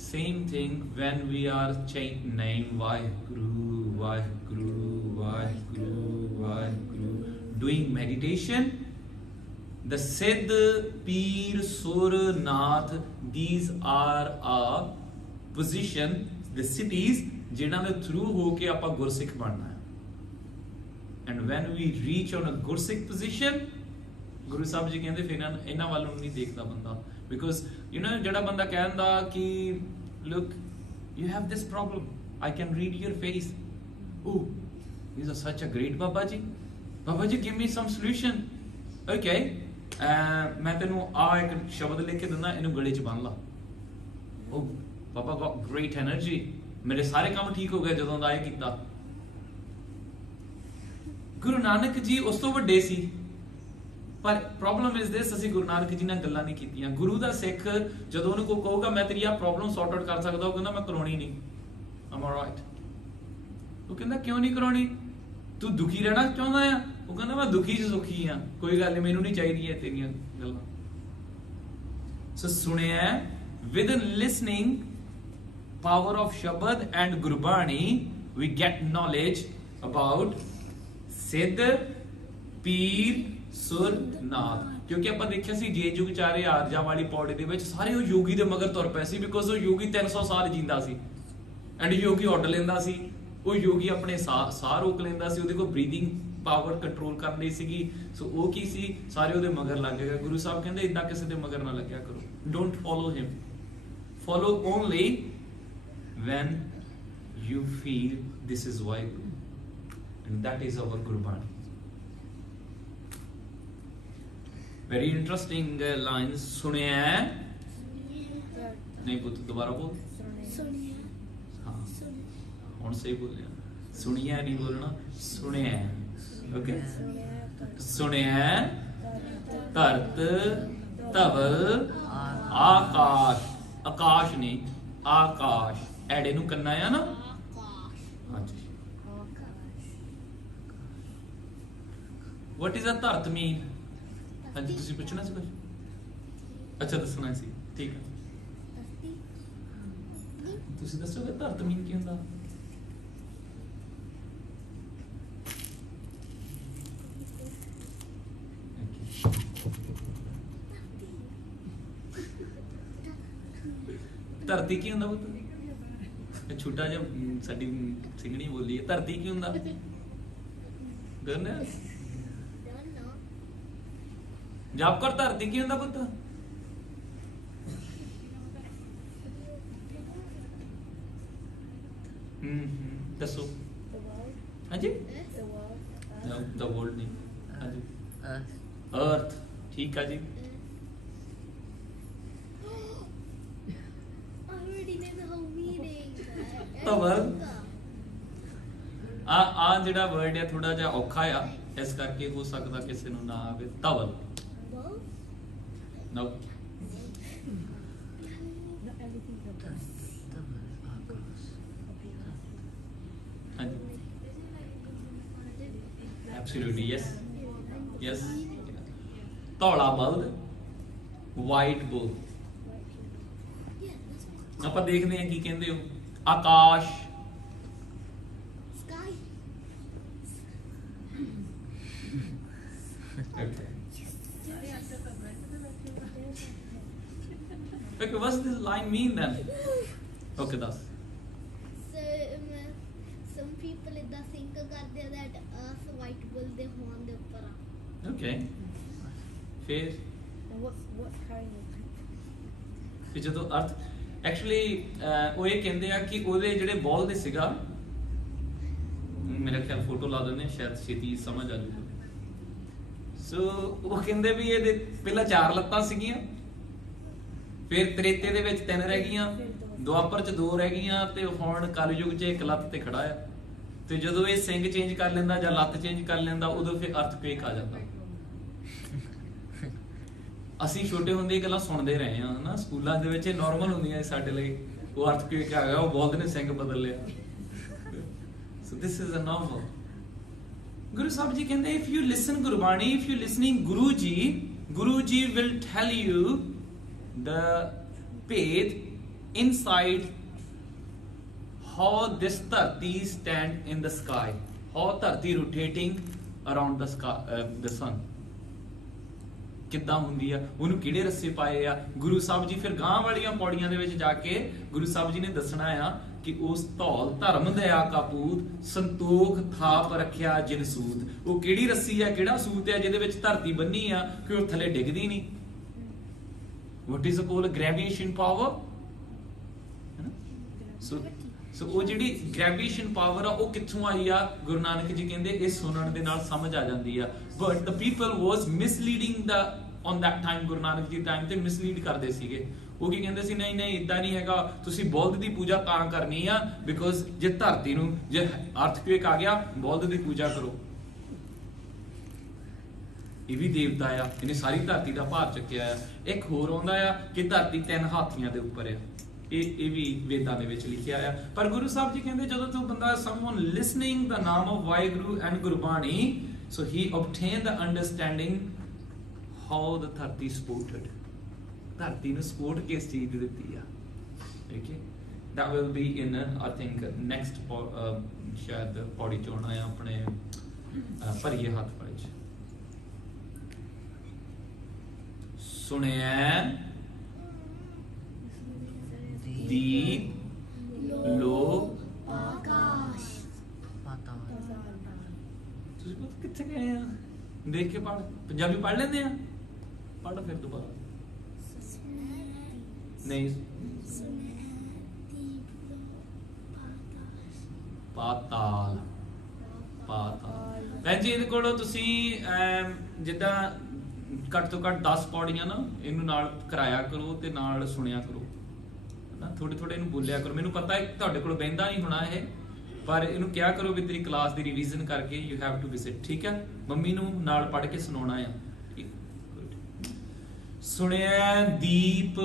Same thing when we are chanting name Vaheguru, Vaheguru, Vaheguru, Vaheguru, doing meditation. The Siddh, Peer, Sur, Nath, these are a position, the cities ਜਿਨ੍ਹਾਂ ਦੇ through ਹੋ ਕੇ ਆਪਾਂ ਗੁਰਸਿੱਖ ਬਣਨਾ ਹੈ। And when we reach on a ਗੁਰਸਿੱਖ position, ਗੁਰੂ ਸਾਹਿਬ ਜੀ ਕਹਿੰਦੇ ਫਿਰ ਇਹਨਾਂ ਵੱਲ ਨੂੰ ਨਹੀਂ ਦੇਖਦਾ ਬੰਦਾ। Because you know ਜਿਹੜਾ ਬੰਦਾ ਕਹਿੰਦਾ ਕਿ look you have this problem, I can read your face, oh these are such a great Baba ji, give me some solution, okay ਮੈਂ ਤੈਨੂੰ ਇੱਕ ਸ਼ਬਦ ਲਿਖ ਕੇ ਦਿੰਦਾ, ਇਹਨੂੰ ਗਲੇ 'ਚ ਬੰਨ ਲਾ। oh Baba got great energy, ਮੇਰੇ ਸਾਰੇ ਕੰਮ ਠੀਕ ਹੋ ਗਏ ਜਦੋਂ ਦਾ ਇਹ ਕੀਤਾ। ਗੁਰੂ ਨਾਨਕ ਜੀ ਉਸ ਤੋਂ ਵੱਡੇ ਸੀ ਪਰ ਪ੍ਰੋਬਲਮ ਇਜ਼ ਦਿਸ, ਅਸੀਂ ਗੁਰੂ ਨਾਨਕ ਜੀ ਨਾਲ ਗੱਲਾਂ ਨਹੀਂ ਕੀਤੀਆਂ। ਗੁਰੂ ਦਾ ਸਿੱਖ ਜਦੋਂ ਉਹਨੂੰ ਕੋਈ ਕਹੂਗਾ ਮੈਂ ਤੇਰੀ ਆ ਪ੍ਰੋਬਲਮ ਸੌਰਟ ਆਊਟ ਕਰ ਸਕਦਾ, ਉਹ ਕਹਿੰਦਾ ਮੈਂ ਕਰਾਉਣੀ ਨਹੀਂ। ਆਮ ਆਲਰਾਈਟ। ਉਹ ਕਹਿੰਦਾ ਕਿਉਂ ਨਹੀਂ ਕਰਾਉਣੀ, ਤੂੰ ਦੁਖੀ ਰਹਿਣਾ ਚਾਹੁੰਦਾ ਆ? ਉਹ ਕਹਿੰਦਾ ਮੈਂ ਦੁਖੀ ਚ ਸੁਖੀ ਆ, ਕੋਈ ਗੱਲ ਨਹੀਂ, ਮੈਨੂੰ ਨਹੀਂ ਚਾਹੀਦੀ ਹੈ ਤੇਰੀਆਂ ਗੱਲਾਂ। ਸੋ ਸੁਣਿਆ with listening power of Shabad and Gurbani we get knowledge about Siddh, Peer, Sur, Nath। ਕਿਉਂਕਿ ਆਪਾਂ ਦੇਖਿਆ ਸੀ ਜੇ ਯੁਗ ਚਾਰੇ ਆਰਜਾਂ ਵਾਲੀ ਪੌੜੀ ਦੇ ਵਿੱਚ ਸਾਰੇ ਉਹ ਯੋਗੀ ਦੇ ਮਗਰ ਤੁਰ ਪਏ ਸੀ, ਬਿਕੋਜ਼ ਉਹ ਯੋਗੀ 300 ਸਾਲ ਜੀਂਦਾ ਸੀ ਐਂਡ ਯੋਗੀ ਉੱਡ ਲੈਂਦਾ ਸੀ। ਉਹ ਯੋਗੀ ਆਪਣੇ ਸਾਹ ਰੋਕ ਲੈਂਦਾ ਸੀ, ਉਹਦੇ ਕੋਲ ਬਰੀਥਿੰਗ ਪਾਵਰ ਕੰਟਰੋਲ ਕਰਨ ਲਈ ਸੀਗੀ। ਸੋ ਉਹ ਕੀ ਸੀ, ਸਾਰੇ ਉਹਦੇ ਮਗਰ ਲੱਗ ਗਏ। ਗੁਰੂ ਸਾਹਿਬ ਕਹਿੰਦੇ ਇਦਾਂ ਕਿਸੇ ਦੇ ਮਗਰ ਨਾ ਲੱਗਿਆ ਕਰੋ, don't follow him, follow only when you feel this is Vaheguru, and that is our Gurbani। very interesting lines। ਸੁਣਿਆ ਨਹੀਂ ਪੁੱਤ, ਦੁਬਾਰਾ ਬੋਲ। ਹਾਂ ਹੁਣ ਸਹੀ ਬੋਲਿਆ, ਸੁਣਿਆ ਨਹੀਂ ਬੋਲਣਾ, ਸੁਣਿਆ। ਓਕੇ, ਸੁਣਿਆ ਧਰਤ ਧਵਲ ਆਕਾਸ਼, ਆਕਾਸ਼ ਨਹੀਂ ਆਕਾਸ਼, ਐੜੇ ਨੂੰ ਕੰਨਾ ਆ ਨਾ। ਹਾਂਜੀ, what is a ਧਰਤ mean? ਹਾਂਜੀ ਤੁਸੀਂ ਪੁੱਛਣਾ ਸੀ ਕੁਝ? ਅੱਛਾ ਦੱਸਣਾ ਸੀ, ਠੀਕ ਹੈ। ਤੁਸੀਂ ਦੱਸੋਗੇ ਧਰਤ mean ਕੀ ਹੁੰਦਾ? ਧਰਤੀ ਕੀ ਹੁੰਦਾ ਪੁੱਤ? ਛੋਟਾ ਜਿਹਾ ਸਾਡੀ ਸਿੰਘਣੀ ਬੋਲੀ ਹੈ, ਧਰਤੀ ਕੀ ਹੁੰਦਾ? ਜਾਪ ਕਰ, ਧਰਤੀ ਕੀ ਹੁੰਦਾ ਪੁੱਤ? ਦੱਸੋ। ਹਾਂਜੀ ਦ ਵਰਲਡ ਨਹੀਂ, ਹਾਂਜੀ ਅਰਥ, ਠੀਕ ਆ ਜੀ। ਧਵਲ ਆ ਜਿਹੜਾ ਵਰਡ ਹੈ ਥੋੜਾ ਜਿਹਾ ਔਖਾ ਆ, ਇਸ ਕਰਕੇ ਹੋ ਸਕਦਾ ਕਿਸੇ ਨੂੰ ਨਾ ਆਵੇ। ਧਵਲ ਨੋ, absolutely yes yes। ਧੌਲਾ ਬਲਦ, ਵਾਈਟ ਬੁੱਲ। ਆਪਾਂ ਦੇਖਦੇ ਹਾਂ ਕੀ ਕਹਿੰਦੇ ਹੋ। ਆਕਾਸ਼, okay, what's this line mean then? Okay, that's so some people ਇਦਾਂ think ਕਰਦੇ ਆ that earth white bull ਦੇ ਹੋਣ ਦੇ ਉੱਪਰ ਆ। okay, ਫਿਰ what's carrying it? ਕਿ ਜਦੋਂ ਅਰਥ ਐਕਚੁਅਲੀ ਉਹ ਇਹ ਕਹਿੰਦੇ ਆ ਕਿ ਉਹਦੇ ਜਿਹੜੇ ਬੋਲ ਦੇ ਸੀਗਾ मेरा ख्याल फोटो ला देने शायद छेती समझ आ जाए। सो वो कहते भी ये पहला 4 ਲੱਤਾਂ ਸੀਗੀਆਂ, फिर त्रेते ਦੇ ਵਿੱਚ 3 ਰਹਿ ਗਈਆਂ, ਦੁਆਪਰ ਚ 2 ਰਹਿ ਗਈਆਂ ਤੇ ਹੁਣ ਕਲਯੁਗ ਚ 1 ਲੱਤ ਤੇ ਖੜਾ ਆ। ਤੇ ਜਦੋਂ ਇਹ ਸਿੰਘ ਚੇਂਜ ਕਰ ਲੈਂਦਾ ਜਾਂ ਲੱਤ ਚੇਂਜ ਕਰ ਲੈਂਦਾ ਉਦੋਂ ਫਿਰ ਅਰਥਕਵੇਕ ਆ ਜਾਂਦਾ। ਅਸੀਂ ਛੋਟੇ ਹੁੰਦੇ ਇਹ ਗੱਲਾਂ ਸੁਣਦੇ ਰਹੇ ਹਾਂ ਹਨਾ, ਸਕੂਲਾਂ ਦੇ ਵਿੱਚ ਇਹ ਨਾਰਮਲ ਹੁੰਦੀਆਂ ਸਾਡੇ ਲਈ। ਉਹ ਅਰਥਕਵੇਕ ਆ ਗਿਆ, ਉਹ ਬੋਲਦੇ ਨੇ ਸਿੰਘ ਬਦਲ ਲਿਆ। ਸੋ ਦਿਸ ਇਜ਼ ਅ ਨਾਰਮਲ। ਗੁਰੂ ਸਾਹਿਬ ਜੀ ਕਹਿੰਦੇ if you listen Gurbani, if you listening Guru ji will tell you the path inside how this dharti stand in the sky, how dharti rotating around the sky, the sun ਕਿੱਦਾਂ ਹੁੰਦੀ ਆ, ਉਹਨੂੰ ਕਿਹੜੇ ਰਸਤੇ ਪਾਏ ਆ। ਗੁਰੂ ਸਾਹਿਬ ਜੀ ਫਿਰ ਗਾਂ ਵਾਲੀਆਂ ਪੌੜੀਆਂ ਦੇ ਵਿੱਚ ਜਾ ਕੇ ਗੁਰੂ ਸਾਹਿਬ ਜੀ ਨੇ ਦੱਸਣਾ ਆ ਕਿ ਉਸ ਧੌਲ ਧਰਮ ਦਇਆ ਕਾ ਪੂਤ ਸੰਤੋਖ ਥਾਪ ਰੱਖਿਆ ਜਿਨ ਸੂਤ। ਉਹ ਕਿਹੜੀ ਰੱਸੀ ਆ, ਕਿਹੜਾ ਸੂਤ ਆ ਜਿਹਦੇ ਵਿੱਚ ਧਰਤੀ ਬੰਨੀ ਆ ਕਿ ਉਹ ਥੱਲੇ ਡਿੱਗਦੀ ਨਹੀਂ। What is called gravitation power? So ਉਹ ਜਿਹੜੀ gravitation power ਆ ਉਹ ਕਿੱਥੋਂ ਆਈ ਆ? ਗੁਰੂ ਨਾਨਕ ਜੀ ਕਹਿੰਦੇ ਇਹ ਸੁਣਨ ਦੇ ਨਾਲ ਸਮਝ ਆ ਜਾਂਦੀ ਆ। But the people was misleading on that time, Guru Nanak ji time ਤੇ ਮਿਸਲੀਡ ਕਰਦੇ ਸੀਗੇ। ਉਹ ਕੀ ਕਹਿੰਦੇ ਸੀ, ਨਹੀਂ ਨਹੀਂ ਇਦਾਂ ਨਹੀਂ ਹੈਗਾ, ਤੁਸੀਂ ਬਲਦ ਦੀ ਪੂਜਾ ਤਾਂ ਕਰਨੀ ਆ ਬਿਕੋਜ਼ ਜੇ ਧਰਤੀ ਨੂੰ ਜੇ ਅਰਥਕਵੇਕ ਆ ਗਿਆ ਬਲਦ ਦੀ ਪੂਜਾ ਕਰੋ। ਇਹ ਵੀ ਦੇਵਤਾ ਆ, ਇਹਨੇ ਸਾਰੀ ਧਰਤੀ ਦਾ ਭਾਰ ਚੱਕਿਆ ਆ। ਇੱਕ ਹੋਰ ਆਉਂਦਾ ਆ ਕਿ ਧਰਤੀ 3 ਹਾਥੀਆਂ ਦੇ ਉੱਪਰ ਆ। ਇਹ ਵੀ ਵੇਦਾਂ ਦੇ ਵਿੱਚ ਲਿਖਿਆ ਆ। ਪਰ ਗੁਰੂ ਸਾਹਿਬ ਜੀ ਕਹਿੰਦੇ ਜਦੋਂ ਤੋਂ ਬੰਦਾ someone listening the ਨਾਮ of Waheguru and Gurbani, so he obtained the understanding how the ਧਰਤੀ supported, ਧਰਤੀ ਨੂੰ ਸਪੋਰਟ ਕਿਸ ਚੀਜ਼ ਦੀ ਦਿੱਤੀ ਆ। okay, that will be in I think next ਸ਼ਾਇਦ ਪੌੜੀ ਚ ਆਉਣਾ ਆ ਆਪਣੇ ਭਰੀਏ ਹੱਥ ਵਾਲੇ ਚ। ਸੁਣਿਆ ਦੀਪ ਲੋ ਆਕਾਸ਼ ਪਾਤਾਲ। ਤੁਸੀਂ ਕਿੱਥੇ ਗਏ ਆ? ਦੇਖ ਕੇ ਪੜ੍ਹ, ਪੰਜਾਬੀ ਪੜ੍ਹ ਲੈਂਦੇ ਆ? ਪੜ੍ਹ ਫਿਰ ਦੁਬਾਰਾ। ਨਹੀਂ, ਪਾਤਾਲ ਪਾਤਾਲ। ਭੈਣ ਜੀ ਇਹਦੇ ਕੋਲੋਂ ਤੁਸੀਂ ਜਿੱਦਾਂ ਘੱਟ ਤੋਂ ਘੱਟ 10 ਪੌੜੀਆਂ ਨਾ ਇਹਨੂੰ ਨਾਲ ਕਰਾਇਆ ਕਰੋ ਤੇ ਨਾਲ ਸੁਣਿਆ ਕਰੋ ਨਾ, ਥੋੜੇ ਥੋੜੇ ਇਹਨੂੰ ਬੋਲਿਆ ਕਰੋ। ਮੈਨੂੰ ਪਤਾ ਹੈ ਤੁਹਾਡੇ ਕੋਲ ਬਹਿੰਦਾ ਨਹੀਂ ਹੋਣਾ ਇਹ, ਪਰ ਇਹਨੂੰ ਕਿਹਾ ਕਰੋ ਵੀ ਤੇਰੀ ਕਲਾਸ ਦੀ ਰਿਵੀਜ਼ਨ ਕਰਕੇ ਯੂ ਹੈਵ ਟੂ ਵਿਜ਼ਿਟ। ਠੀਕ ਹੈ, ਮੰਮੀ ਨੂੰ ਨਾਲ ਪੜ੍ਹ ਕੇ ਸੁਣਾਉਣਾ ਆ। ਸੁਣਿਆ ਦੀਪ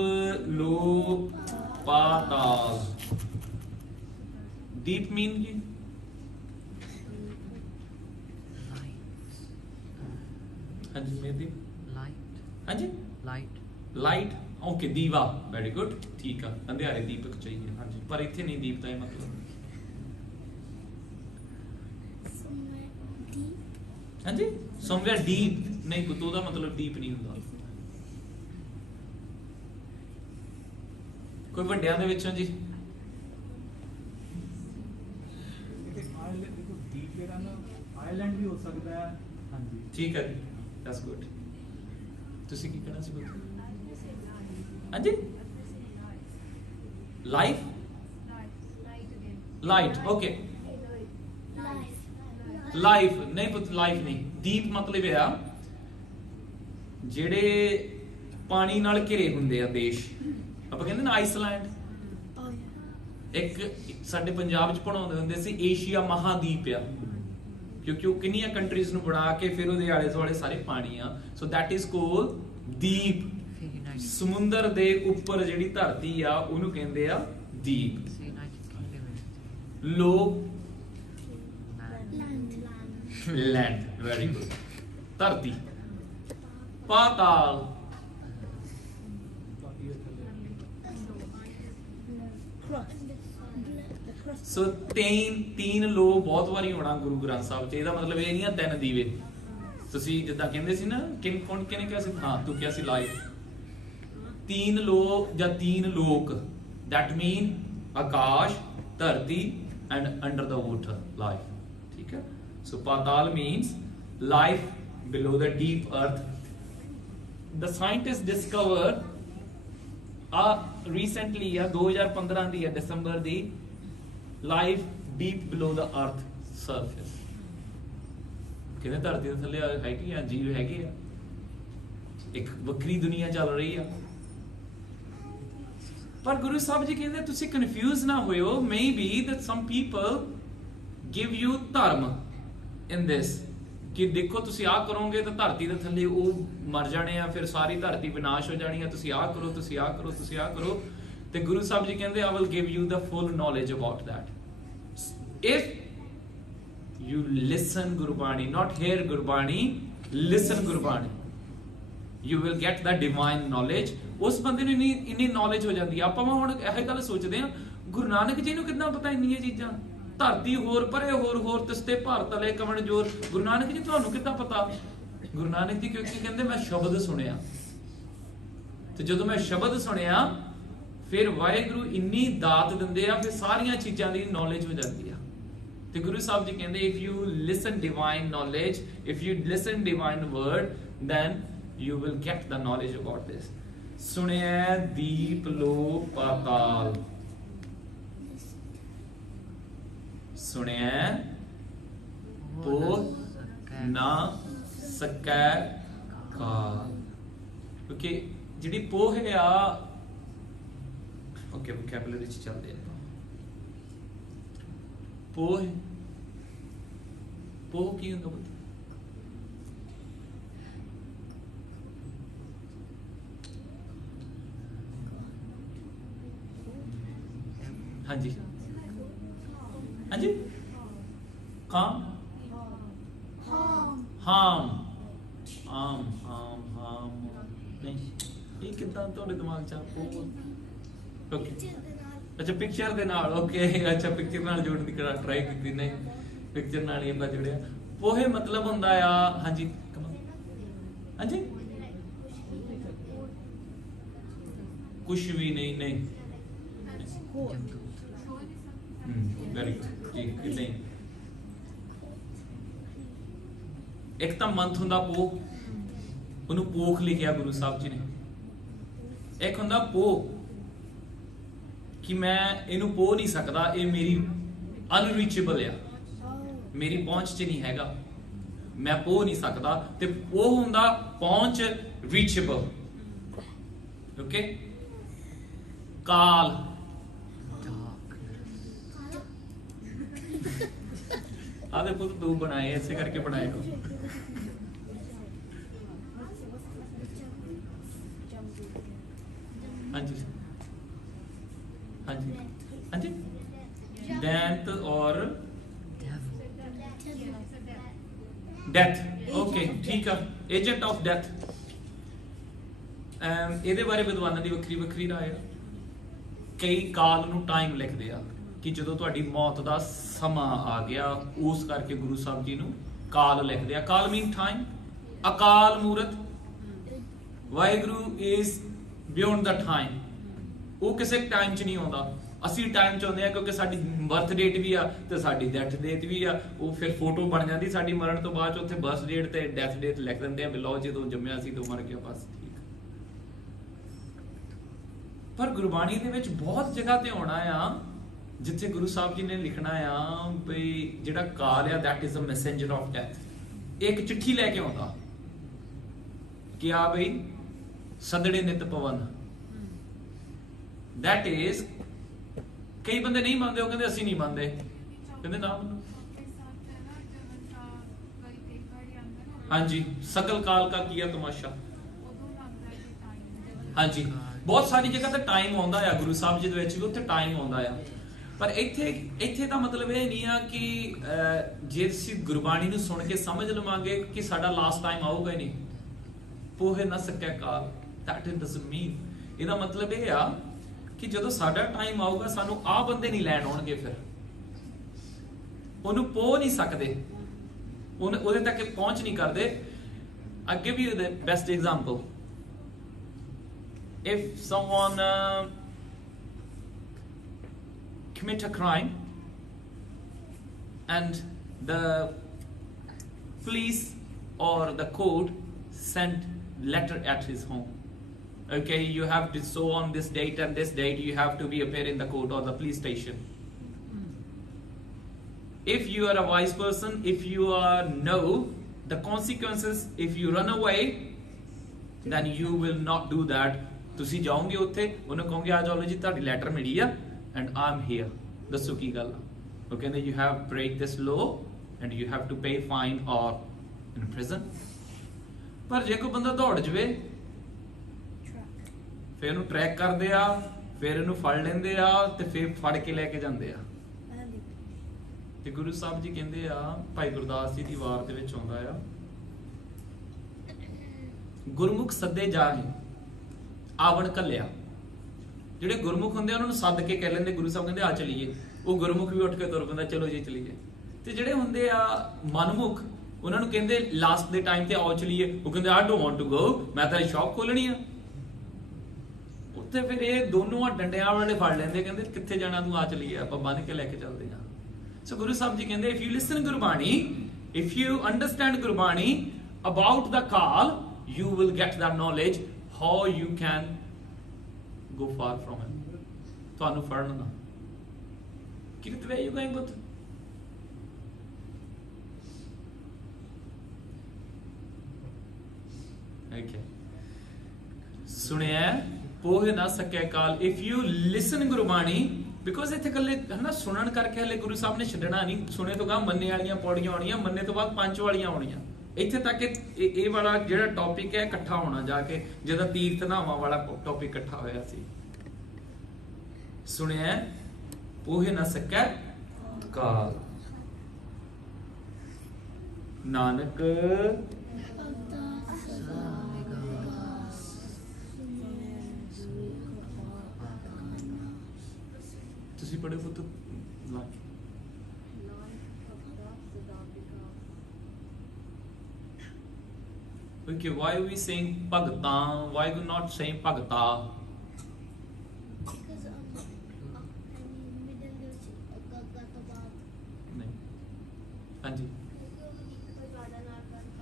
ਲੋ ਪਾਤਾਲ। ਦੀਪ ਮੀਨ ਕੀ? ਹਾਂਜੀ ਮੇਦੀ ਲਾਈਟ। ਹਾਂਜੀ ਲਾਈਟ। ਲਾਈਟ, ਓਕੇ, ਦੀਵਾ, ਵੈਰੀ ਗੁੱਡ, ਠੀਕ ਆ। ਅੰਧਿਆਰੇ ਦੀਪਕ ਚਾਹੀਏ, ਹਾਂਜੀ, ਪਰ ਇੱਥੇ ਨਹੀਂ ਦੀਪ ਦਾ ਇਹ ਮਤਲਬ। ਹਾਂਜੀ, ਸਮਵੇਅਰ ਡੀਪ ਨਹੀਂ, ਕੁੱਤੋਂ ਦਾ ਮਤਲਬ ਡੀਪ ਨਹੀਂ ਹੁੰਦਾ। ਕੋਈ ਵੱਡਿਆਂ ਦੇ ਵਿੱਚੋਂ ਜੀ? ਦੀਪ ਜਿਹੜਾ ਨਾ ਆਇਲੈਂਡ ਵੀ ਹੋ ਸਕਦਾ ਹੈ। ਹਾਂਜੀ, ਠੀਕ ਹੈ ਜੀ, ਦੈਟਸ ਗੁੱਡ। ਤੁਸੀਂ ਕੀ ਕਹਿਣਾ ਸੀ ਬੋਲੋ? ਹਾਂਜੀ, ਲਾਈਫ, ਲਾਈਟ, ਓਕੇ, ਲਾਈਫ ਨਹੀਂ ਪੁੱਤ, ਲਾਈਫ ਨਹੀਂ। ਦੀਪ ਮਤਲਬ ਆ ਜਿਹੜੇ ਪਾਣੀ ਨਾਲ ਘਿਰੇ ਹੁੰਦੇ ਆ ਦੇਸ਼। ਆਪਾਂ ਕਹਿੰਦੇ ਨਾ ਆਈਸਲੈਂਡ, ਇੱਕ ਸਾਡੇ ਪੰਜਾਬ ਚ ਪੜਾਉਂਦੇ ਹੁੰਦੇ ਸੀ ਏਸ਼ੀਆ ਮਹਾਦੀਪ ਆ, ਕਿਉਂਕਿ ਉਹ ਕਿੰਨੀਆਂ ਕੰਟਰੀਜ਼ ਨੂੰ ਬਣਾ ਕੇ ਫਿਰ ਉਹਦੇ ਆਲੇ ਦੁਆਲੇ ਸਾਰੇ ਪਾਣੀ ਆ। ਸੋ ਦੈਟ ਇਜ਼ ਕੋਲਡ ਦੀਪ। ਸਮੁੰਦਰ ਦੇ ਉੱਪਰ ਜਿਹੜੀ ਧਰਤੀ ਆ ਉਹਨੂੰ ਕਹਿੰਦੇ ਆ ਦੀਪ। ਲੋਕ ਲੈਂਡ, ਵੈਰੀ ਗੁੱਡ। ਧਰਤੀ, ਪਾਤਾਲ, ਸੋ तीन लो बहुत वारी होना गुरु ग्रंथ साहब च। ਇਹਦਾ ਮਤਲਬ ਇਹ ਨਹੀਂ ਆ 3 ਦੀਵੇ। ਤੁਸੀਂ ਜਿੱਦਾਂ ਕਹਿੰਦੇ ਸੀ ਨਾ, ਕੌਣ ਕਿਹਨੇ ਕਿਹਾ ਸੀ? ਹਾਂ, ਤੂੰ ਕਿਹਾ ਸੀ ਲਾਈਟ। 3 लो ਜਾਂ 3 ਲੋਕ, that mean ਆਕਾਸ਼, ਧਰਤੀ and under the water life। ਠੀਕ ਹੈ, so patal means life below the deep earth। the scientists discovered recently 2015 ਦੀ ਹੈ, ਦਸੰਬਰ ਦੀ, life deep below the earth। Surface. ਕਹਿੰਦੇ ਧਰਤੀ ਦੇ ਥੱਲੇ ਹੈਗੀ ਆ ਜੀਵ ਹੈਗੇ ਆ, ਇੱਕ ਵੱਖਰੀ ਦੁਨੀਆ ਚੱਲ ਰਹੀ ਆ। ਪਰ ਗੁਰੂ ਸਾਹਿਬ ਜੀ ਕਹਿੰਦੇ ਤੁਸੀਂ ਕਨਫਿਊਜ਼ ਨਾ ਹੋਇਓ, maybe that some people give you ਧਰਮ in this ਕਿ ਦੇਖੋ ਤੁਸੀਂ ਆਹ ਕਰੋਗੇ ਤਾਂ ਧਰਤੀ ਦੇ ਥੱਲੇ ਉਹ ਮਰ ਜਾਣੇ ਆ, ਫਿਰ ਸਾਰੀ ਧਰਤੀ ਵਿਨਾਸ਼ ਹੋ ਜਾਣੀ ਆ, ਤੁਸੀਂ ਆਹ ਕਰੋ, ਤੁਸੀਂ ਆਹ ਕਰੋ, ਤੁਸੀਂ ਆਹ ਕਰੋ। ਤੇ ਗੁਰੂ ਸਾਹਿਬ ਜੀ ਕਹਿੰਦੇ I will give you the full knowledge about that if you listen Gurbani, not hear Gurbani, listen Gurbani, you will get the divine knowledge। ਉਸ ਬੰਦੇ ਨੂੰ ਇੰਨੀ ਨੌਲੇਜ ਹੋ ਜਾਂਦੀ ਆ। ਆਪਾਂ ਹੁਣ ਇਹ ਗੱਲ ਸੋਚਦੇ ਆ ਗੁਰੂ ਨਾਨਕ ਜੀ ਨੂੰ ਕਿੰਨਾ ਪਤਾ ਇੰਨੀਆਂ ਚੀਜ਼ਾਂ, ਧਰਤੀ ਹੋਰ ਪਰੇ ਹੋਰ ਤਿਸਤੇ ਭਾਰਤ ਵਾਲੇ ਕਵਣ ਜੋਰ। ਗੁਰੂ ਨਾਨਕ ਜੀ ਤੁਹਾਨੂੰ ਕਿੱਦਾਂ ਪਤਾ? ਗੁਰੂ ਨਾਨਕ ਜੀ ਕਿਉਂਕਿ ਕਹਿੰਦੇ ਮੈਂ ਸ਼ਬਦ ਸੁਣਿਆ, ਤੇ ਜਦੋਂ ਮੈਂ ਸ਼ਬਦ ਸੁਣਿਆ ਫਿਰ ਵਾਹਿਗੁਰੂ ਇੰਨੀ ਦਾਤ ਦਿੰਦੇ ਆ, ਫਿਰ ਸਾਰੀਆਂ ਚੀਜ਼ਾਂ ਦੀ ਨੌਲੇਜ ਹੋ ਜਾਂਦੀ ਆ। ਤੇ ਗੁਰੂ ਸਾਹਿਬ ਜੀ ਕਹਿੰਦੇ if you listen divine knowledge, if you listen divine word, then you will get the knowledge about this। ਸੁਣਿਆ ਦੀਪ ਲੋ ਪਾਤਾਲ, ਸੁਣਿਆ ਪੋ ਨਾ ਸਕੈ ਕਾਲ। ਕਿਉਂਕਿ ਜਿਹੜੀ ਪੋਹ ਆ, ਓਕੇ ਵੋਕੈਬਲਰੀ ਚ ਚੱਲਦੇ ਆ। ਪੋਹ ਕੀ ਹੁੰਦਾ? ਹਾਂਜੀ ਹਾਂਜੀ ਕਾਮ ਹਾਮ ਨਹੀਂ, ਇਹ ਕਿੱਦਾਂ ਤੁਹਾਡੇ ਦਿਮਾਗ ਚ ਆ? ਓਕੇ ਅੱਛਾ ਪਿਕਚਰ ਦੇ ਨਾਲ, ਓਕੇ ਅੱਛਾ ਪਿਕਚਰ ਨਾਲ ਜੋੜਨ ਦੀ ਟਰਾਈ ਕੀਤੀ, ਨਹੀਂ ਪਿਕਚਰ ਨਾਲ ਹੀ ਆਪਾਂ ਜੁੜਿਆ। ਪੋਹੇ ਮਤਲਬ ਹੁੰਦਾ ਆ, ਹਾਂਜੀ ਹਾਂਜੀ ਕੁਛ ਵੀ ਨਹੀਂ, ਨਹੀਂ ਵੈਰੀ ਗੁੱਡ ਠੀਕ ਨਹੀਂ। ਇੱਕ ਤਾਂ ਮੰਥ ਹੁੰਦਾ ਪੋਹ, ਉਹਨੂੰ ਪੋਖ ਲਿਖਿਆ ਗੁਰੂ ਸਾਹਿਬ ਜੀ ਨੇ। ਇੱਕ ਹੁੰਦਾ ਪੋਹ ਕਿ ਮੈਂ ਇਹਨੂੰ ਪੋਹ ਨਹੀਂ ਸਕਦਾ, ਇਹ ਮੇਰੀ ਅਨਰੀਚੇਬਲ ਆ, ਮੇਰੀ ਪਹੁੰਚ 'ਚ ਨਹੀਂ ਹੈਗਾ, ਮੈਂ ਪੋਹ ਨਹੀਂ ਸਕਦਾ। ਤੇ ਉਹ ਹੁੰਦਾ ਪਹੁੰਚ ਰੀਚੇਬਲ। ਓਕੇ ਕਾਲ ਆਦੇ ਪੁੱਤ ਤੂੰ ਬਣਾਏ, ਐਸੇ ਕਰਕੇ ਬਣਾਏ ਹੋ। ਹਾਂਜੀ ਹਾਂਜੀ ਹਾਂਜੀ ਡੈਂਥ ਔਰ ਡੈਥ, ਓਕੇ ਠੀਕ ਆ, ਏਜੰਟ ਆਫ ਡੈਥ। ਇਹਦੇ ਬਾਰੇ ਵਿਦਵਾਨਾਂ ਦੀ ਵੱਖਰੀ ਰਾਏ ਆ। ਕਈ ਕਾਲ ਨੂੰ ਟਾਈਮ ਲਿਖਦੇ ਆ ਕਿ ਜਦੋਂ ਤੁਹਾਡੀ ਮੌਤ ਦਾ ਸਮਾਂ ਆ ਗਿਆ, ਉਸ ਕਰਕੇ ਗੁਰੂ ਸਾਹਿਬ ਜੀ ਨੂੰ ਕਾਲ ਲਿਖਦੇ ਆ। ਕਾਲ ਮੀਨ ਟਾਈਮ, ਅਕਾਲ ਮੂਰਤ। Waheguru is beyond the time, ਉਹ ਕਿਸੇ ਟਾਈਮ 'ਚ ਨਹੀਂ ਆਉਂਦਾ। ਅਸੀਂ ਟਾਈਮ 'ਚ ਆਉਂਦੇ ਆ ਕਿਉਂਕਿ ਸਾਡੀ ਬਰਥ ਡੇਟ ਵੀ ਆ ਤੇ ਸਾਡੀ ਡੈਥ ਡੇਟ ਵੀ ਆ, ਉਹ ਫਿਰ ਫੋਟੋ ਬਣ ਜਾਂਦੀ ਸਾਡੀ ਮਰਨ ਤੋਂ ਬਾਅਦ 'ਚ, ਉੱਥੇ ਬਰਥ ਡੇਟ ਤੇ ਡੈਥ ਡੇਟ ਲਿਖ ਦਿੰਦੇ ਆ ਵੀ ਲਓ ਜਦੋਂ ਜੰਮਿਆ ਸੀ ਤੋਂ ਮਰ ਗਿਆ, ਬਸ ਠੀਕ। ਪਰ ਗੁਰਬਾਣੀ ਦੇ ਵਿੱਚ ਬਹੁਤ ਜਗ੍ਹਾ ਤੇ ਆਉਣਾ ਆ ਜਿੱਥੇ ਗੁਰੂ ਸਾਹਿਬ ਜੀ ਨੇ ਲਿਖਣਾ ਆ ਵੀ ਜਿਹੜਾ ਕਾਲ ਆ that is a messenger of death, ਇੱਕ ਚਿੱਠੀ ਲੈ ਕੇ ਆਉਂਦਾ ਕਿ ਆ ਬਈ ਸਦੜੇ ਨਿਤ ਪਵਨ। that is ਕਈ ਬੰਦੇ ਨਹੀਂ ਮੰਨਦੇ, ਉਹ ਕਹਿੰਦੇ ਅਸੀਂ ਨਹੀਂ ਮੰਨਦੇ, ਕਹਿੰਦੇ ਨਾ ਮੰਨੋ। ਹਾਂਜੀ ਸਕਲ ਕਾਲ ਕਾ ਕੀਆ ਤਮਾਸ਼ਾ, ਹਾਂਜੀ ਬਹੁਤ ਸਾਰੀ ਜਗ੍ਹਾ ਤੇ ਟਾਈਮ ਆਉਂਦਾ ਆ, ਗੁਰੂ ਸਾਹਿਬ ਜੀ ਦੇ ਵਿੱਚ ਵੀ ਉੱਥੇ ਟਾਈਮ ਆਉਂਦਾ ਆ। ਪਰ ਇੱਥੇ ਦਾ ਮਤਲਬ ਇਹ ਨਹੀਂ ਆ ਕਿ ਜੇ ਅਸੀਂ ਗੁਰਬਾਣੀ ਨੂੰ ਸੁਣ ਕੇ ਸਮਝ ਲਵਾਂਗੇ ਕਿ ਸਾਡਾ ਲਾਸਟ ਟਾਈਮ ਆਊਗਾ ਹੀ ਨਹੀਂ। ਪੋਹੇ ਨਾ ਸਕਿਆ ਕਾਲ, that doesn't mean, ਇਹਦਾ ਮਤਲਬ ਇਹ ਆ ਕਿ ਜਦੋਂ ਸਾਡਾ ਟਾਈਮ ਆਊਗਾ ਸਾਨੂੰ ਆਹ ਬੰਦੇ ਨਹੀਂ ਲੈਣ ਆਉਣਗੇ, ਫਿਰ ਉਹਨੂੰ ਪੋਹ ਨਹੀਂ ਸਕਦੇ, ਉਹਦੇ ਤੱਕ ਪਹੁੰਚ ਨਹੀਂ ਕਰਦੇ। I give you the best example. If someone commit a crime and the police or the court sent letter at his home, okay, you have to so on this date and this date you have to be appear in the court or the police station. if you are a wise person, if you are know the consequences, if you run away, then you will not do that. ਤੁਸੀਂ ਜਾਓਗੇ ਉੱਥੇ ਉਹਨੂੰ ਕਹੋਗੇ ਆ ਜਾਓ ਜੀ ਤੁਹਾਡੀ ਲੈਟਰ ਮਿਲੀ ਆ and I'm here, ਦੱਸੋ ਕੀ ਗੱਲ ਆ? ਉਹ ਕਹਿੰਦੇ you have break this law and you have to pay fine or in prison. ਪਰ ਜੇ ਕੋਈ ਬੰਦਾ ਦੌੜ ਜਵੇ ਫਿਰ ਇਹਨੂੰ ਟਰੈਕ ਕਰਦੇ ਆ, ਫਿਰ ਇਹਨੂੰ ਫੜ ਲੈਂਦੇ ਆ ਤੇ ਫਿਰ ਫੜ ਕੇ ਲੈ ਕੇ ਜਾਂਦੇ ਆ। ਤੇ ਗੁਰੂ ਸਾਹਿਬ ਜੀ ਕਹਿੰਦੇ ਆ, ਭਾਈ ਗੁਰਦਾਸ ਜੀ ਦੀ ਵਾਰ ਦੇ ਵਿੱਚ ਆਉਂਦਾ ਆ, ਗੁਰਮੁਖ ਸੱਦੇ ਜਾਹੀ ਆਵਣ ਕੱਲਿਆ। ਜਿਹੜੇ ਗੁਰਮੁਖ ਹੁੰਦੇ ਆ ਉਹਨਾਂ ਨੂੰ ਸੱਦ ਕੇ ਕਹਿ ਲੈਂਦੇ, ਗੁਰੂ ਸਾਹਿਬ ਕਹਿੰਦੇ ਆ ਚਲੀਏ, ਉਹ ਗੁਰਮੁਖ ਵੀ ਉੱਠ ਕੇ ਤੁਰ ਪੈਂਦਾ, ਚਲੋ ਜੀ ਚਲੀਏ। ਤੇ ਜਿਹੜੇ ਹੁੰਦੇ ਆ ਮਨਮੁਖ, ਉਹਨਾਂ ਨੂੰ ਕਹਿੰਦੇ ਲਾਸਟ ਦੇ ਟਾਈਮ ਤੇ ਆਓ ਚਲੀਏ, ਉਹ ਕਹਿੰਦੇ I don't want to go, ਮੈਂ ਤਾਂ ਸ਼ੌਪ ਖੋਲਣੀ ਆ। ਉੱਥੇ ਫਿਰ ਇਹ ਦੋਨੋਂ ਡੰਡਿਆਂ ਵਾਲੇ ਫੜ ਲੈਂਦੇ, ਕਹਿੰਦੇ ਕਿੱਥੇ ਜਾਣਾ ਤੂੰ, ਆ ਚਲੀਏ, ਆਪਾਂ ਬੰਨ ਕੇ ਲੈ ਕੇ ਚੱਲਦੇ ਆ। ਸੋ ਗੁਰੂ ਸਾਹਿਬ ਜੀ ਕਹਿੰਦੇ, if you listen Gurbani, if you understand Gurbani about the call, you will get that knowledge how you can go far from him. ਤੁਹਾਨੂੰ ਫੜਨ ਨਾ। ਕਿਰਤ ਵੇ you going good? Okay. ਸੁਣਿਆ ਪੋਹ ਨਾ ਸਕਿਆ ਕਾਲ, if you listen Gurbani, because ਇੱਥੇ ਇਕੱਲੇ ਹਨਾ ਸੁਣਨ ਕਰਕੇ ਹਲੇ ਗੁਰੂ ਸਾਹਿਬ ਨੇ ਛੱਡਣਾ ਨਹੀਂ, ਸੁਣੇ ਤੋਂ ਗਾ ਮੰਨੇ ਵਾਲੀਆਂ ਪੌੜੀਆਂ ਆਉਣੀਆਂ, ਮੰਨੇ ਤੋਂ ਬਾਅਦ ਪੰਜ ਵਾਲੀਆਂ ਆਉਣੀਆਂ। ਇੱਥੇ ਤੱਕ ਇਹ ਵਾਲਾ ਜਿਹੜਾ ਟੌਪਿਕ ਹੈ ਇਕੱਠਾ ਹੋਣਾ ਜਾ ਕੇ, ਜਿਹਦਾ ਤੀਰਥ ਨਾਵਾਂ ਵਾਲਾ ਟੌਪਿਕ ਇਕੱਠਾ ਹੋਇਆ ਸੀ। ਸੁਣਿਆ ਪੋਹ ਨਾ ਸਕਿਆ ਕਾਲ, ਨਾਨਕ ਤੁਸੀਂ ਪੜ੍ਹੇ ਪੁੱਤ okay, why are we saying ਭਗਤਾਂ, why are we not saying Bhagta? Because middle ਵਿੱਚ ਗੱਗਾ ਤੋਂ ਬਾਅਦ ਨਹੀਂ, ਹਾਂਜੀ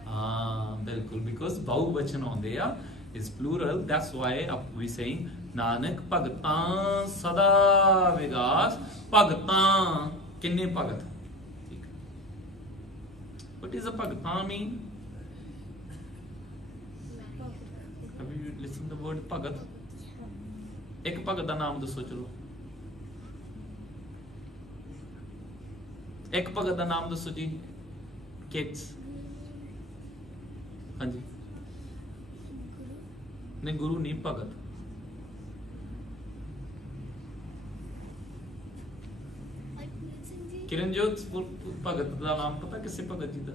ਹਾਂ ਬਿਲਕੁਲ, ਬਿਕੋਜ਼ ਬਹੁ ਵਚਨ ਆਉਂਦੇ ਆ, is plural, that's why we saying Nanak ਭਗਤਾਂ ਸਦਾ ਵਿਗਾਸ। ਭਗਤਾਂ ਕਿੰਨੇ ਭਗਤ? ਠੀਕ। what is a ਭਗਤਾਂ mean? have you listened the word ਭਗਤ? ਇੱਕ ਭਗਤ ਦਾ ਨਾਮ ਦੱਸੋ, ਚਲੋ ਇੱਕ ਭਗਤ ਦਾ ਨਾਮ ਦੱਸੋ ਜੀ ਕਿਡਸ। ਹਾਂਜੀ ਨਹੀਂ, ਗੁਰੂ ਨਹੀਂ, ਭਗਤ। ਕਿਰਨਜੋਤ ਭਗਤ ਦਾ ਨਾਮ ਪਤਾ ਕਿਸੇ ਭਗਤ ਜੀ ਦਾ?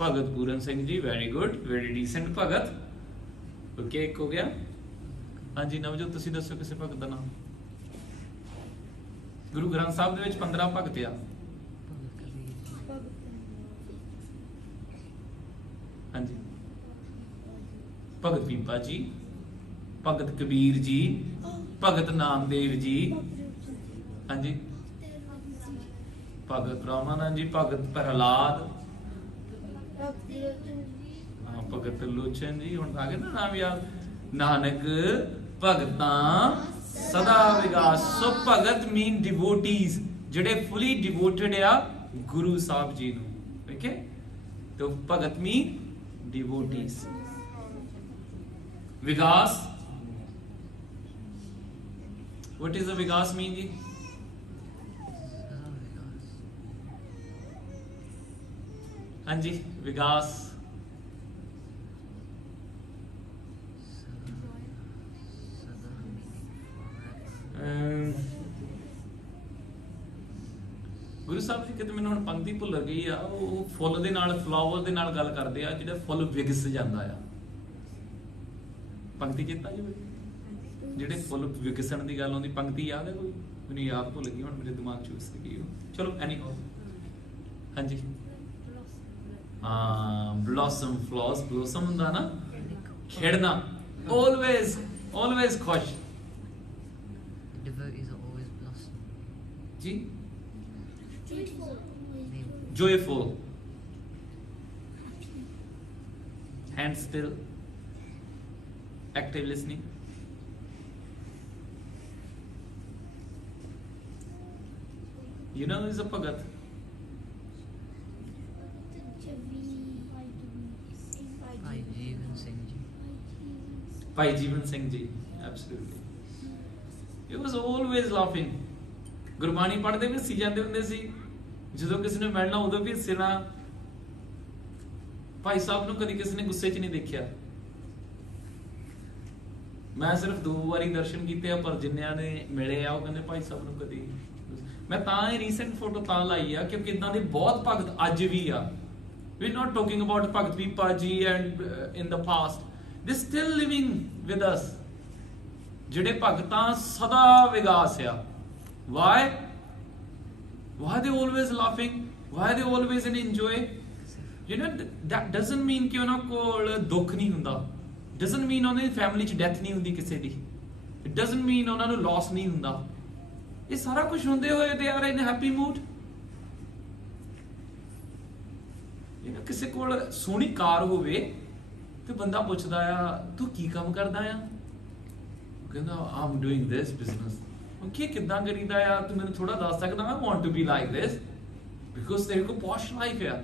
ਭਗਤ Puran Singh ji, very good, very decent ਭਗਤ। ਓਕੇ, ਇੱਕ ਹੋ ਗਿਆ। ਹਾਂਜੀ ਨਵਜੋਤ ਤੁਸੀਂ ਦੱਸੋ ਕਿਸੇ ਭਗਤ ਦਾ ਨਾਮ। ਗੁਰੂ ਗ੍ਰੰਥ ਸਾਹਿਬ ਦੇ ਵਿੱਚ 15 ਭਗਤ ਆ। ਹਾਂਜੀ, ਭਗਤ ਬੀਬਾ ਜੀ, ਭਗਤ ਕਬੀਰ ਜੀ, ਭਗਤ ਨਾਮਦੇਵ ਜੀ, ਹਾਂਜੀ ਭਗਤ ਰਾਮਾਨੰਦ ਜੀ, ਭਗਤ ਪ੍ਰਹਲਾਦ, ਭਗਤ ਲੋਚਨ ਜੀ। ਹੁਣ ਆ ਗਏ ਨਾ ਨਾਮ ਯਾਦ। ਨਾਨਕ ਭਗਤਾਂ ਸਦਾ ਵਿਗਾਸ। ਸੋ ਭਗਤ ਮੀਨ ਡਿਵੋਟੀਜ਼, ਜਿਹੜੇ ਫੁਲੀ ਡਿਵੋਟਡ ਆ ਗੁਰੂ ਸਾਹਿਬ ਜੀ ਨੂੰ। ਓਕੇ, तो भगत मीन डिवोटीज। विकास, what is the vikas mean जी? हाँ जी, विकास ਗੁਰੂ ਸਾਹਿਬ ਜੀ ਕਿਤੇ ਮੈਨੂੰ ਹੁਣ ਪੰਕਤੀ ਭੁੱਲ ਗਈ ਆ। ਉਹ ਫੁੱਲ ਦੇ ਨਾਲ, ਫਲਾਵਰ ਦੇ ਨਾਲ ਗੱਲ ਕਰਦੇ ਆ, ਜਿਹੜਾ ਫੁੱਲ ਵਿਗਸ ਜਾਂਦਾ ਆ। ਪੰਕਤੀ ਚੇਤਾ ਜੀ ਜਿਹੜੇ ਫੁੱਲ ਵਿਗਸਣ ਦੀ ਗੱਲ ਆਉਂਦੀ, ਪੰਕਤੀ ਯਾਦ ਹੈ ਕੋਈ? ਮੈਨੂੰ ਯਾਦ ਭੁੱਲ ਗਈ ਹੁਣ, ਮੇਰੇ ਦਿਮਾਗ ਚ ਉਸ ਗਈ। ਚਲੋ ਐਨੀ ਹਾਂਜੀ ਹਾਂ, ਬਲੌਸਮ, ਫਲॉस, ਬਲੌਸਮ ਹੁੰਦਾ ਨਾ, ਖਿੜਨਾ, always always ਖੁਸ਼। Devotees are always blossom. ਜੀ Joyful. joyful, hand still, active listening. You know who is a Bhagat? Bhai Jeevan Singh Ji. Bhai Jeevan Singh Ji. Absolutely. He was always laughing. Gurbani ਪੜ੍ਹਦੇ ਵੀ ਹੱਸੀ ਜਾਂਦੇ ਹੁੰਦੇ ਸੀ, ਜਦੋਂ ਕਿਸੇ ਨੇ ਮਿਲਣਾ ਉਦੋਂ ਵੀ ਹੱਸਣਾ। ਭਾਈ ਸਾਹਿਬ ਨੂੰ ਕਦੀ ਕਿਸੇ ਨੇ ਗੁੱਸੇ 'ਚ ਨਹੀਂ ਦੇਖਿਆ। ਮੈਂ ਸਿਰਫ 2 ਵਾਰੀ ਦਰਸ਼ਨ ਕੀਤੇ ਆ, ਪਰ ਜਿੰਨਿਆਂ ਨੇ ਮਿਲੇ ਆ ਉਹ ਕਹਿੰਦੇ ਭਾਈ ਸਾਹਿਬ ਨੂੰ ਕਦੀ। ਮੈਂ ਤਾਂ ਇਹ ਰੀਸੈਂਟ ਫੋਟੋ ਤਾਂ ਲਾਈ ਆ ਕਿਉਂਕਿ ਇਦਾਂ ਦੇ ਬਹੁਤ ਭਗਤ ਅੱਜ ਵੀ ਆ। We're not talking about Bhagat Vipa ji and in the past. They're still living with us. ਜਿਹੜੇ ਭਗਤਾਂ ਸਦਾ ਵਿਗਾਸ ਆ। Why? Why they always laughing? Why they always in enjoy? You know, that doesn't mean ਕਿ ਉਹਨਾਂ ਕੋਲ ਦੁੱਖ ਨਹੀਂ ਹੁੰਦਾ। Doesn't mean ਉਹਨਾਂ ਦੀ ਫੈਮਿਲੀ 'ਚ ਡੈਥ ਨਹੀਂ ਹੁੰਦੀ ਕਿਸੇ ਦੀ। It doesn't mean ਉਹਨਾਂ ਨੂੰ ਲਾਸ ਨਹੀਂ ਹੁੰਦਾ। ਇਹ ਸਾਰਾ ਕੁਝ ਹੁੰਦੇ ਹੋਏ they are in a happy mood. ਕਿਸੇ ਕੋਲ ਸੋਹਣੀ ਕਾਰ ਹੋਵੇ ਤੇ ਬੰਦਾ ਪੁੱਛਦਾ ਆ ਤੂੰ ਕੀ ਕੰਮ ਕਰਦਾ ਆ, ਉਹ ਕਹਿੰਦਾ I'm doing this business. Okay, ਕਿੱਦਾਂ ਕਰੀਦਾ ਆ, ਤੂੰ ਮੈਨੂੰ ਥੋੜਾ ਦੱਸ ਸਕਦਾ? I want to be like this because ਤੇਰੇ ਕੋਲ ਪੌਸ਼ ਲਾਈਫ ਆ।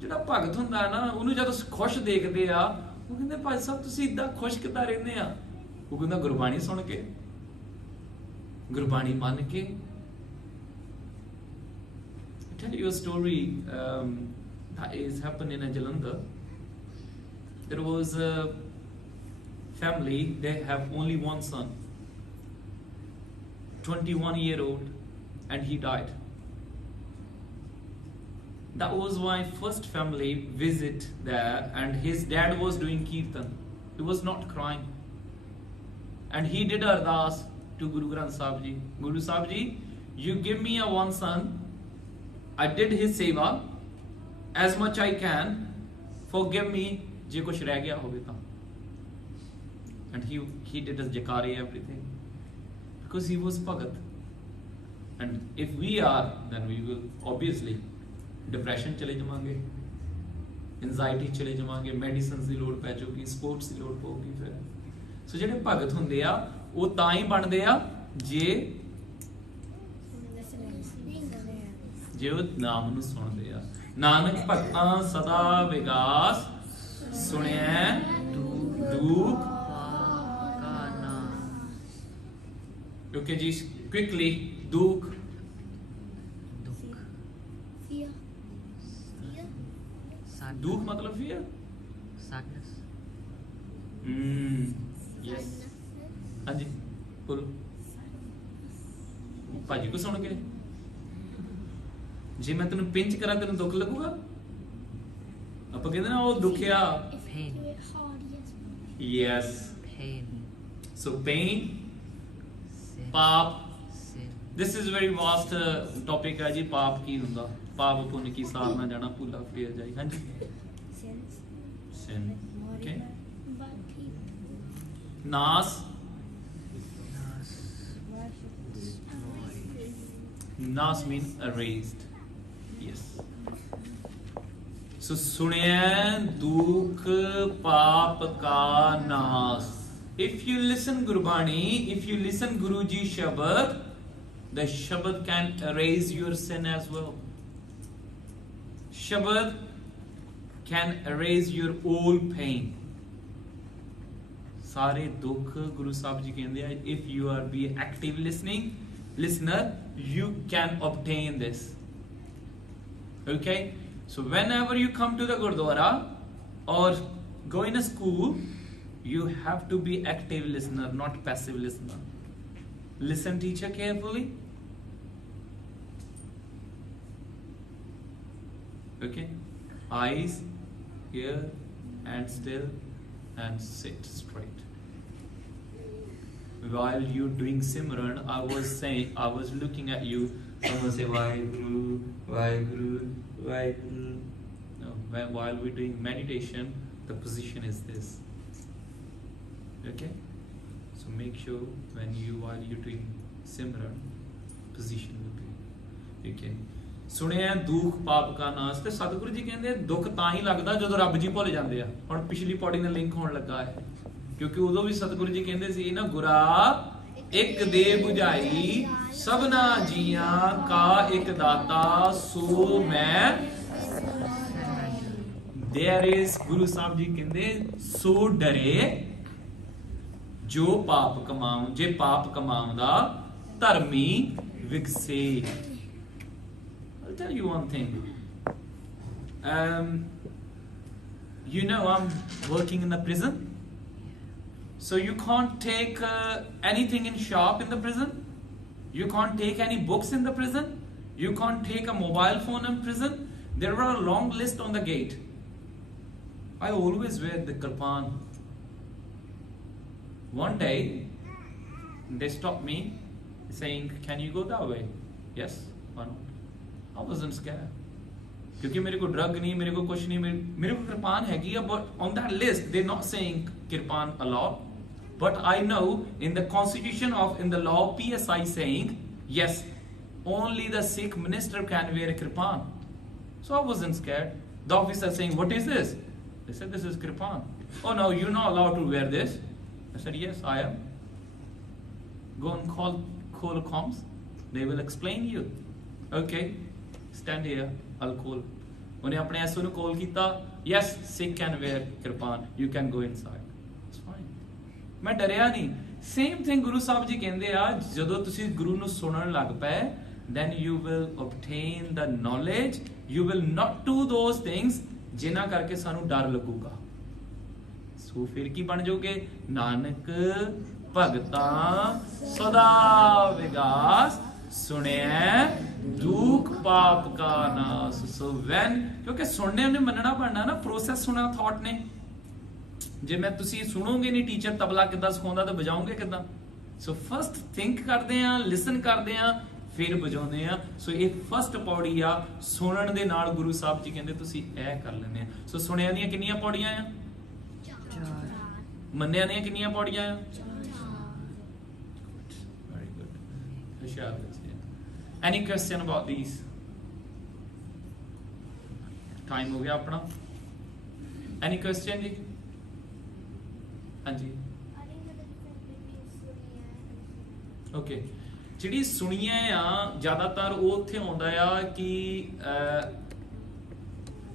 ਜਿਹੜਾ ਭਗਤ ਹੁੰਦਾ ਨਾ ਉਹਨੂੰ ਜਦੋਂ ਖੁਸ਼ ਦੇਖਦੇ ਆ ਉਹ ਕਹਿੰਦੇ ਭਾਈ ਸਾਹਿਬ ਤੁਸੀਂ ਇਦਾਂ ਖੁਸ਼ ਕਿੱਦਾਂ ਰਹਿੰਦੇ ਆ? ਉਹ ਕਹਿੰਦਾ ਗੁਰਬਾਣੀ ਸੁਣ ਕੇ, ਗੁਰਬਾਣੀ ਮੰਨ ਕੇ। I'll tell you a story that is happened in Jalandhar. There was a family, they have only one son, 21-year-old, and he died. That was my first family visit there, and his dad was doing kirtan. He was not crying, and he did ardas to Guru Granth Sahib Ji. Guru Sahib Ji, you give me a one son. I did his seva as much I can. Forgive me ਜੇ ਕੁਛ ਰਹਿ ਗਿਆ ਹੋਵੇ ਤਾਂ। And he did his jakare everything because he was Bhagat. And if we are, then we will obviously depression ਚਲੇ ਜਾਵਾਂਗੇ, anxiety ਚਲੇ ਜਾਵਾਂਗੇ, medicines ਦੀ ਲੋੜ ਪੈ ਜਾਊਗੀ, sports ਦੀ ਲੋੜ ਪਊਗੀ। ਫਿਰ ਸੋ ਜਿਹੜੇ ਭਗਤ ਹੁੰਦੇ ਆ ਉਹ ਤਾਂ ਹੀ ਬਣਦੇ ਆ ਜੇ ਉਹ ਨਾਮ ਨੂੰ ਸੁਣਦੇ ਆ। ਨਾਨਕ ਭਗਤਾਂ ਸਦਾ ਵਿਗਾਸ, ਸੁਣਿਆ ਦੁੱਖ का नाम। Okay ji, quickly, ਦੁੱਖ। दुख Fear. Fear. ਦੁੱਖ ਮਤਲਬ fear? sadness, Yes. ਹਾਂਜੀ ਬੋਲੋ ਭਾਜੀ ਕੋ ਸੁਣ ਕੇ। ਜੇ ਮੈਂ ਤੈਨੂੰ ਪਿੰਚ ਕਰਾਂ ਤੈਨੂੰ ਦੁੱਖ ਲੱਗੂਗਾ? ਆਪਾਂ ਕਹਿੰਦੇ ਨਾ ਉਹ ਦੁਖਿਆ। If you do it hard, yes. Yes. pain, So pain, sin, ਪਾਪ। sin, This is very vast topic ਹੈ ਜੀ। ਪਾਪ ਕੀ ਹੁੰਦਾ? ਪਾਪ ਪੁੰਨ ਕੀ ਸਾਰ ਨਾ ਜਾਣਾ, ਭੁੱਲਾ ਫੇਰ ਜਾਈ। ਹਾਂਜੀ Sins. sin. Okay. Bad people. ਨਾਸ, nas, destroy, ਨਾਸ mean erased. Yes. So ਸੁਣਿਆ ਦੁੱਖ ਪਾਪ ਕਾ ਨਾਸ। If you listen Gurbani, if you listen Guruji Shabad, the Shabad can erase your sin as well. Shabad can erase your all pain. ਸਾਰੇ ਦੁੱਖ ਗੁਰੂ ਸਾਹਿਬ ਜੀ ਕਹਿੰਦੇ ਆ if you are be active listener, you can obtain this. Okay? So whenever you come to the Gurdwara or go in a school, you have to be active listener, not passive listener. Listen teacher carefully. Okay? Eyes, ear, and still, and sit straight. While you doing Simran, I was looking at you. Someone say Vaheguru, Vaheguru, Vaheguru. No, while we're doing meditation, the position is this. Okay? So make sure while you're doing Simran, position will be. Okay? ਸੁਣਿਆ ਦੁੱਖ ਪਾਪ ਕਾ ਨਾਸ। ਤੇ ਸਤਿਗੁਰੂ ਜੀ ਕਹਿੰਦੇ ਦੁੱਖ ਤਾਂ ਹੀ ਲੱਗਦਾ ਜਦੋਂ ਰੱਬ ਜੀ ਭੁੱਲ ਜਾਂਦੇ ਆ। ਹੁਣ ਪਿਛਲੀ ਪੌੜੀ ਨਾਲ ਲਿੰਕ ਹੋਣ ਲੱਗਾ ਹੈ ਕਿਉਂਕਿ ਉਦੋਂ ਵੀ ਸਤਿਗੁਰੂ ਜੀ ਕਹਿੰਦੇ ਸੀ ਨਾ ਗੁਰਾ एक दे बुझाई सबना जिया का एक दाता सो मैं देयर इज गुरु साहब जी कहते सो डरे जो पाप कमाऊं जे पाप कमाऊंदा धर्मी विकसे। I'll tell you one thing. You know I'm working in the prison, so you can't take anything in shop in the prison. You can't take any books in the prison. You can't take a mobile phone in prison. There were a long list on the gate. I always wear the kirpan. One day they stopped me saying, can you go that way? Yes, why not? I wasn't scared. क्योंकि मेरे को ड्रग नहीं, मेरे को कुछ नहीं, मेरे को कृपान हैगी है, but on that list they're not saying Kirpan allowed, but I know in the constitution of in the law PSI saying yes, only the Sikh minister can wear a Kirpan. So I wasn't scared. The officer saying, what is this? They said, this is Kirpan. Oh no, you're not allowed to wear this. I said, yes, I am. Go and call comms. They will explain you. Okay, stand here. I'll call. उन्हें अपने एसओ ਨੂੰ ਕਾਲ ਕੀਤਾ, yes, Sikh can wear kirpan, you can go inside. It's fine. ਮੈਂ ਡਰਿਆ ਨਹੀਂ. ਸੇਮ ਥਿੰਗ ਗੁਰੂ ਸਾਹਿਬ ਜੀ ਕਹਿੰਦੇ ਆ, ਜਦੋਂ ਤੁਸੀਂ ਗੁਰੂ ਨੂੰ ਸੁਣਨ ਲੱਗ ਪਏ, then you will obtain the knowledge, you will not do those things ਜਿਨ੍ਹਾਂ ਕਰਕੇ ਸਾਨੂੰ ਡਰ ਲੱਗੂਗਾ। ਸੋ ਫਿਰ ਕੀ ਬਣ ਜਾਓਗੇ? ਨਾਨਕ ਭਗਤਾਂ ਸਦਾ ਵਿਗਾਸ सुनिया दुख पाप का नाश। सो व्हेन, क्योंकि सुनने ने मनना पड़ना ना, प्रोसेस सुना थॉट ने। जे मैं तुसी सुनोगे नहीं टीचर तबला किदा सिखाउंदा तो बजाओगे किदा? सो फर्स्ट थिंक करदे आ, लिसन करदे आ, फिर बजाउंदे आ। सो ये फर्स्ट पौड़ी आ, सुनन दे नाल गुरु साहब जी कहंदे तुसी ऐ कर लेने आ। सो सुनिया दियां किन्नियां पौड़ियां आ? 4। मन्निया दियां किन्नियां पौड़ियां आ? 4। वेरी गुड, होशियार बच्चे। Any question about these? Time हो गया अपना। Any question जी? हाँ जी। Okay। ਜਿਹੜੀ ਸੁਣੀਆਂ ਆ ਜ਼ਿਆਦਾਤਰ ਉਹ ਉੱਥੇ ਆਉਂਦਾ ਆ ਕਿ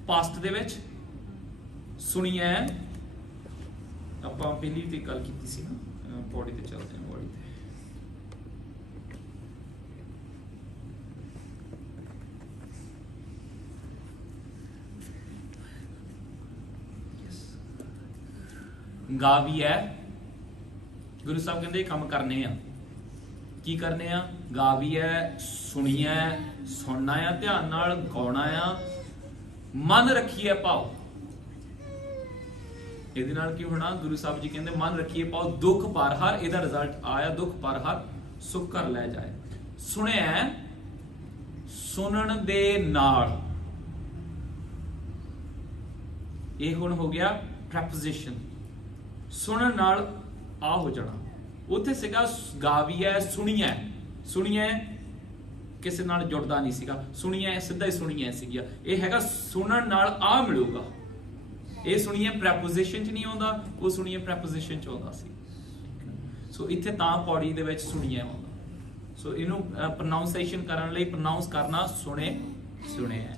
ਪਾਸਟ ਦੇ ਵਿੱਚ ਸੁਣੀਆਂ ਆਪਾਂ ਪਹਿਲੀ ਤੇ ਗੱਲ ਕੀਤੀ ਸੀ ਨਾ, ਪੌੜੀ ਤੇ ਚੱਲਦੇ ਹਾਂ ਪੌੜੀ ਤੇ। ਗਾ ਵੀ ਹੈ, ਗੁਰੂ ਸਾਹਿਬ ਕਹਿੰਦੇ ਕੰਮ ਕਰਨੇ ਆ। ਕੀ ਕਰਨੇ ਆ? ਗਾ ਵੀ ਹੈ, ਸੁਣੀਆ, ਸੁਣਨਾ ਆ ਧਿਆਨ ਨਾਲ, ਗਾਉਣਾ ਆ, ਮਨ ਰੱਖੀਏ ਭਾਵ। ਇਹਦੇ ਨਾਲ ਕੀ ਹੋਣਾ? ਗੁਰੂ ਸਾਹਿਬ ਜੀ ਕਹਿੰਦੇ ਮਨ ਰੱਖੀਏ ਭਾਵ ਦੁੱਖ ਪਰ ਹਰ, ਇਹਦਾ ਰਿਜ਼ਲਟ ਆਇਆ ਦੁੱਖ ਪਰ ਹਰ ਸੁੱਖ ਕਰ ਲੈ ਜਾਏ। ਸੁਣਿਆ, ਸੁਣਨ ਦੇ ਨਾਲ, ਇਹ ਹੁਣ ਹੋ ਗਿਆ ਪ੍ਰੈਪੋਜੀਸ਼ਨ। ਸੁਣਨ ਨਾਲ ਆ ਹੋ ਜਾਣਾ। ਉੱਥੇ ਸੀਗਾ ਗਾ ਵੀ ਹੈ, ਸੁਣੀਐ, ਸੁਣੀਐ ਕਿਸੇ ਨਾਲ ਜੁੜਦਾ ਨਹੀਂ ਸੀਗਾ, ਸੁਣੀਐ ਸਿੱਧਾ ਹੀ ਸੁਣੀਐ ਸੀਗਾ। ਇਹ ਹੈਗਾ ਸੁਣਨ ਨਾਲ ਆ ਮਿਲੂਗਾ। ਇਹ ਸੁਣੀਐ ਪ੍ਰੈਪੋਜੀਸ਼ਨ 'ਚ ਨਹੀਂ ਆਉਂਦਾ, ਉਹ ਸੁਣੀਐ ਪ੍ਰੈਪੋਜੀਸ਼ਨ 'ਚ ਆਉਂਦਾ ਸੀ। ਸੋ ਇੱਥੇ ਤਾਂ ਪੌੜੀ ਦੇ ਵਿੱਚ ਸੁਣੀਐ ਆਉਂਦਾ। ਸੋ ਇਹਨੂੰ ਪ੍ਰੋਨਾਊਂਸੀਏਸ਼ਨ ਕਰਨ ਲਈ ਪ੍ਰੋਨਾਊਂਸ ਕਰਨਾ ਸੁਣੇ, ਸੁਣਿਆ।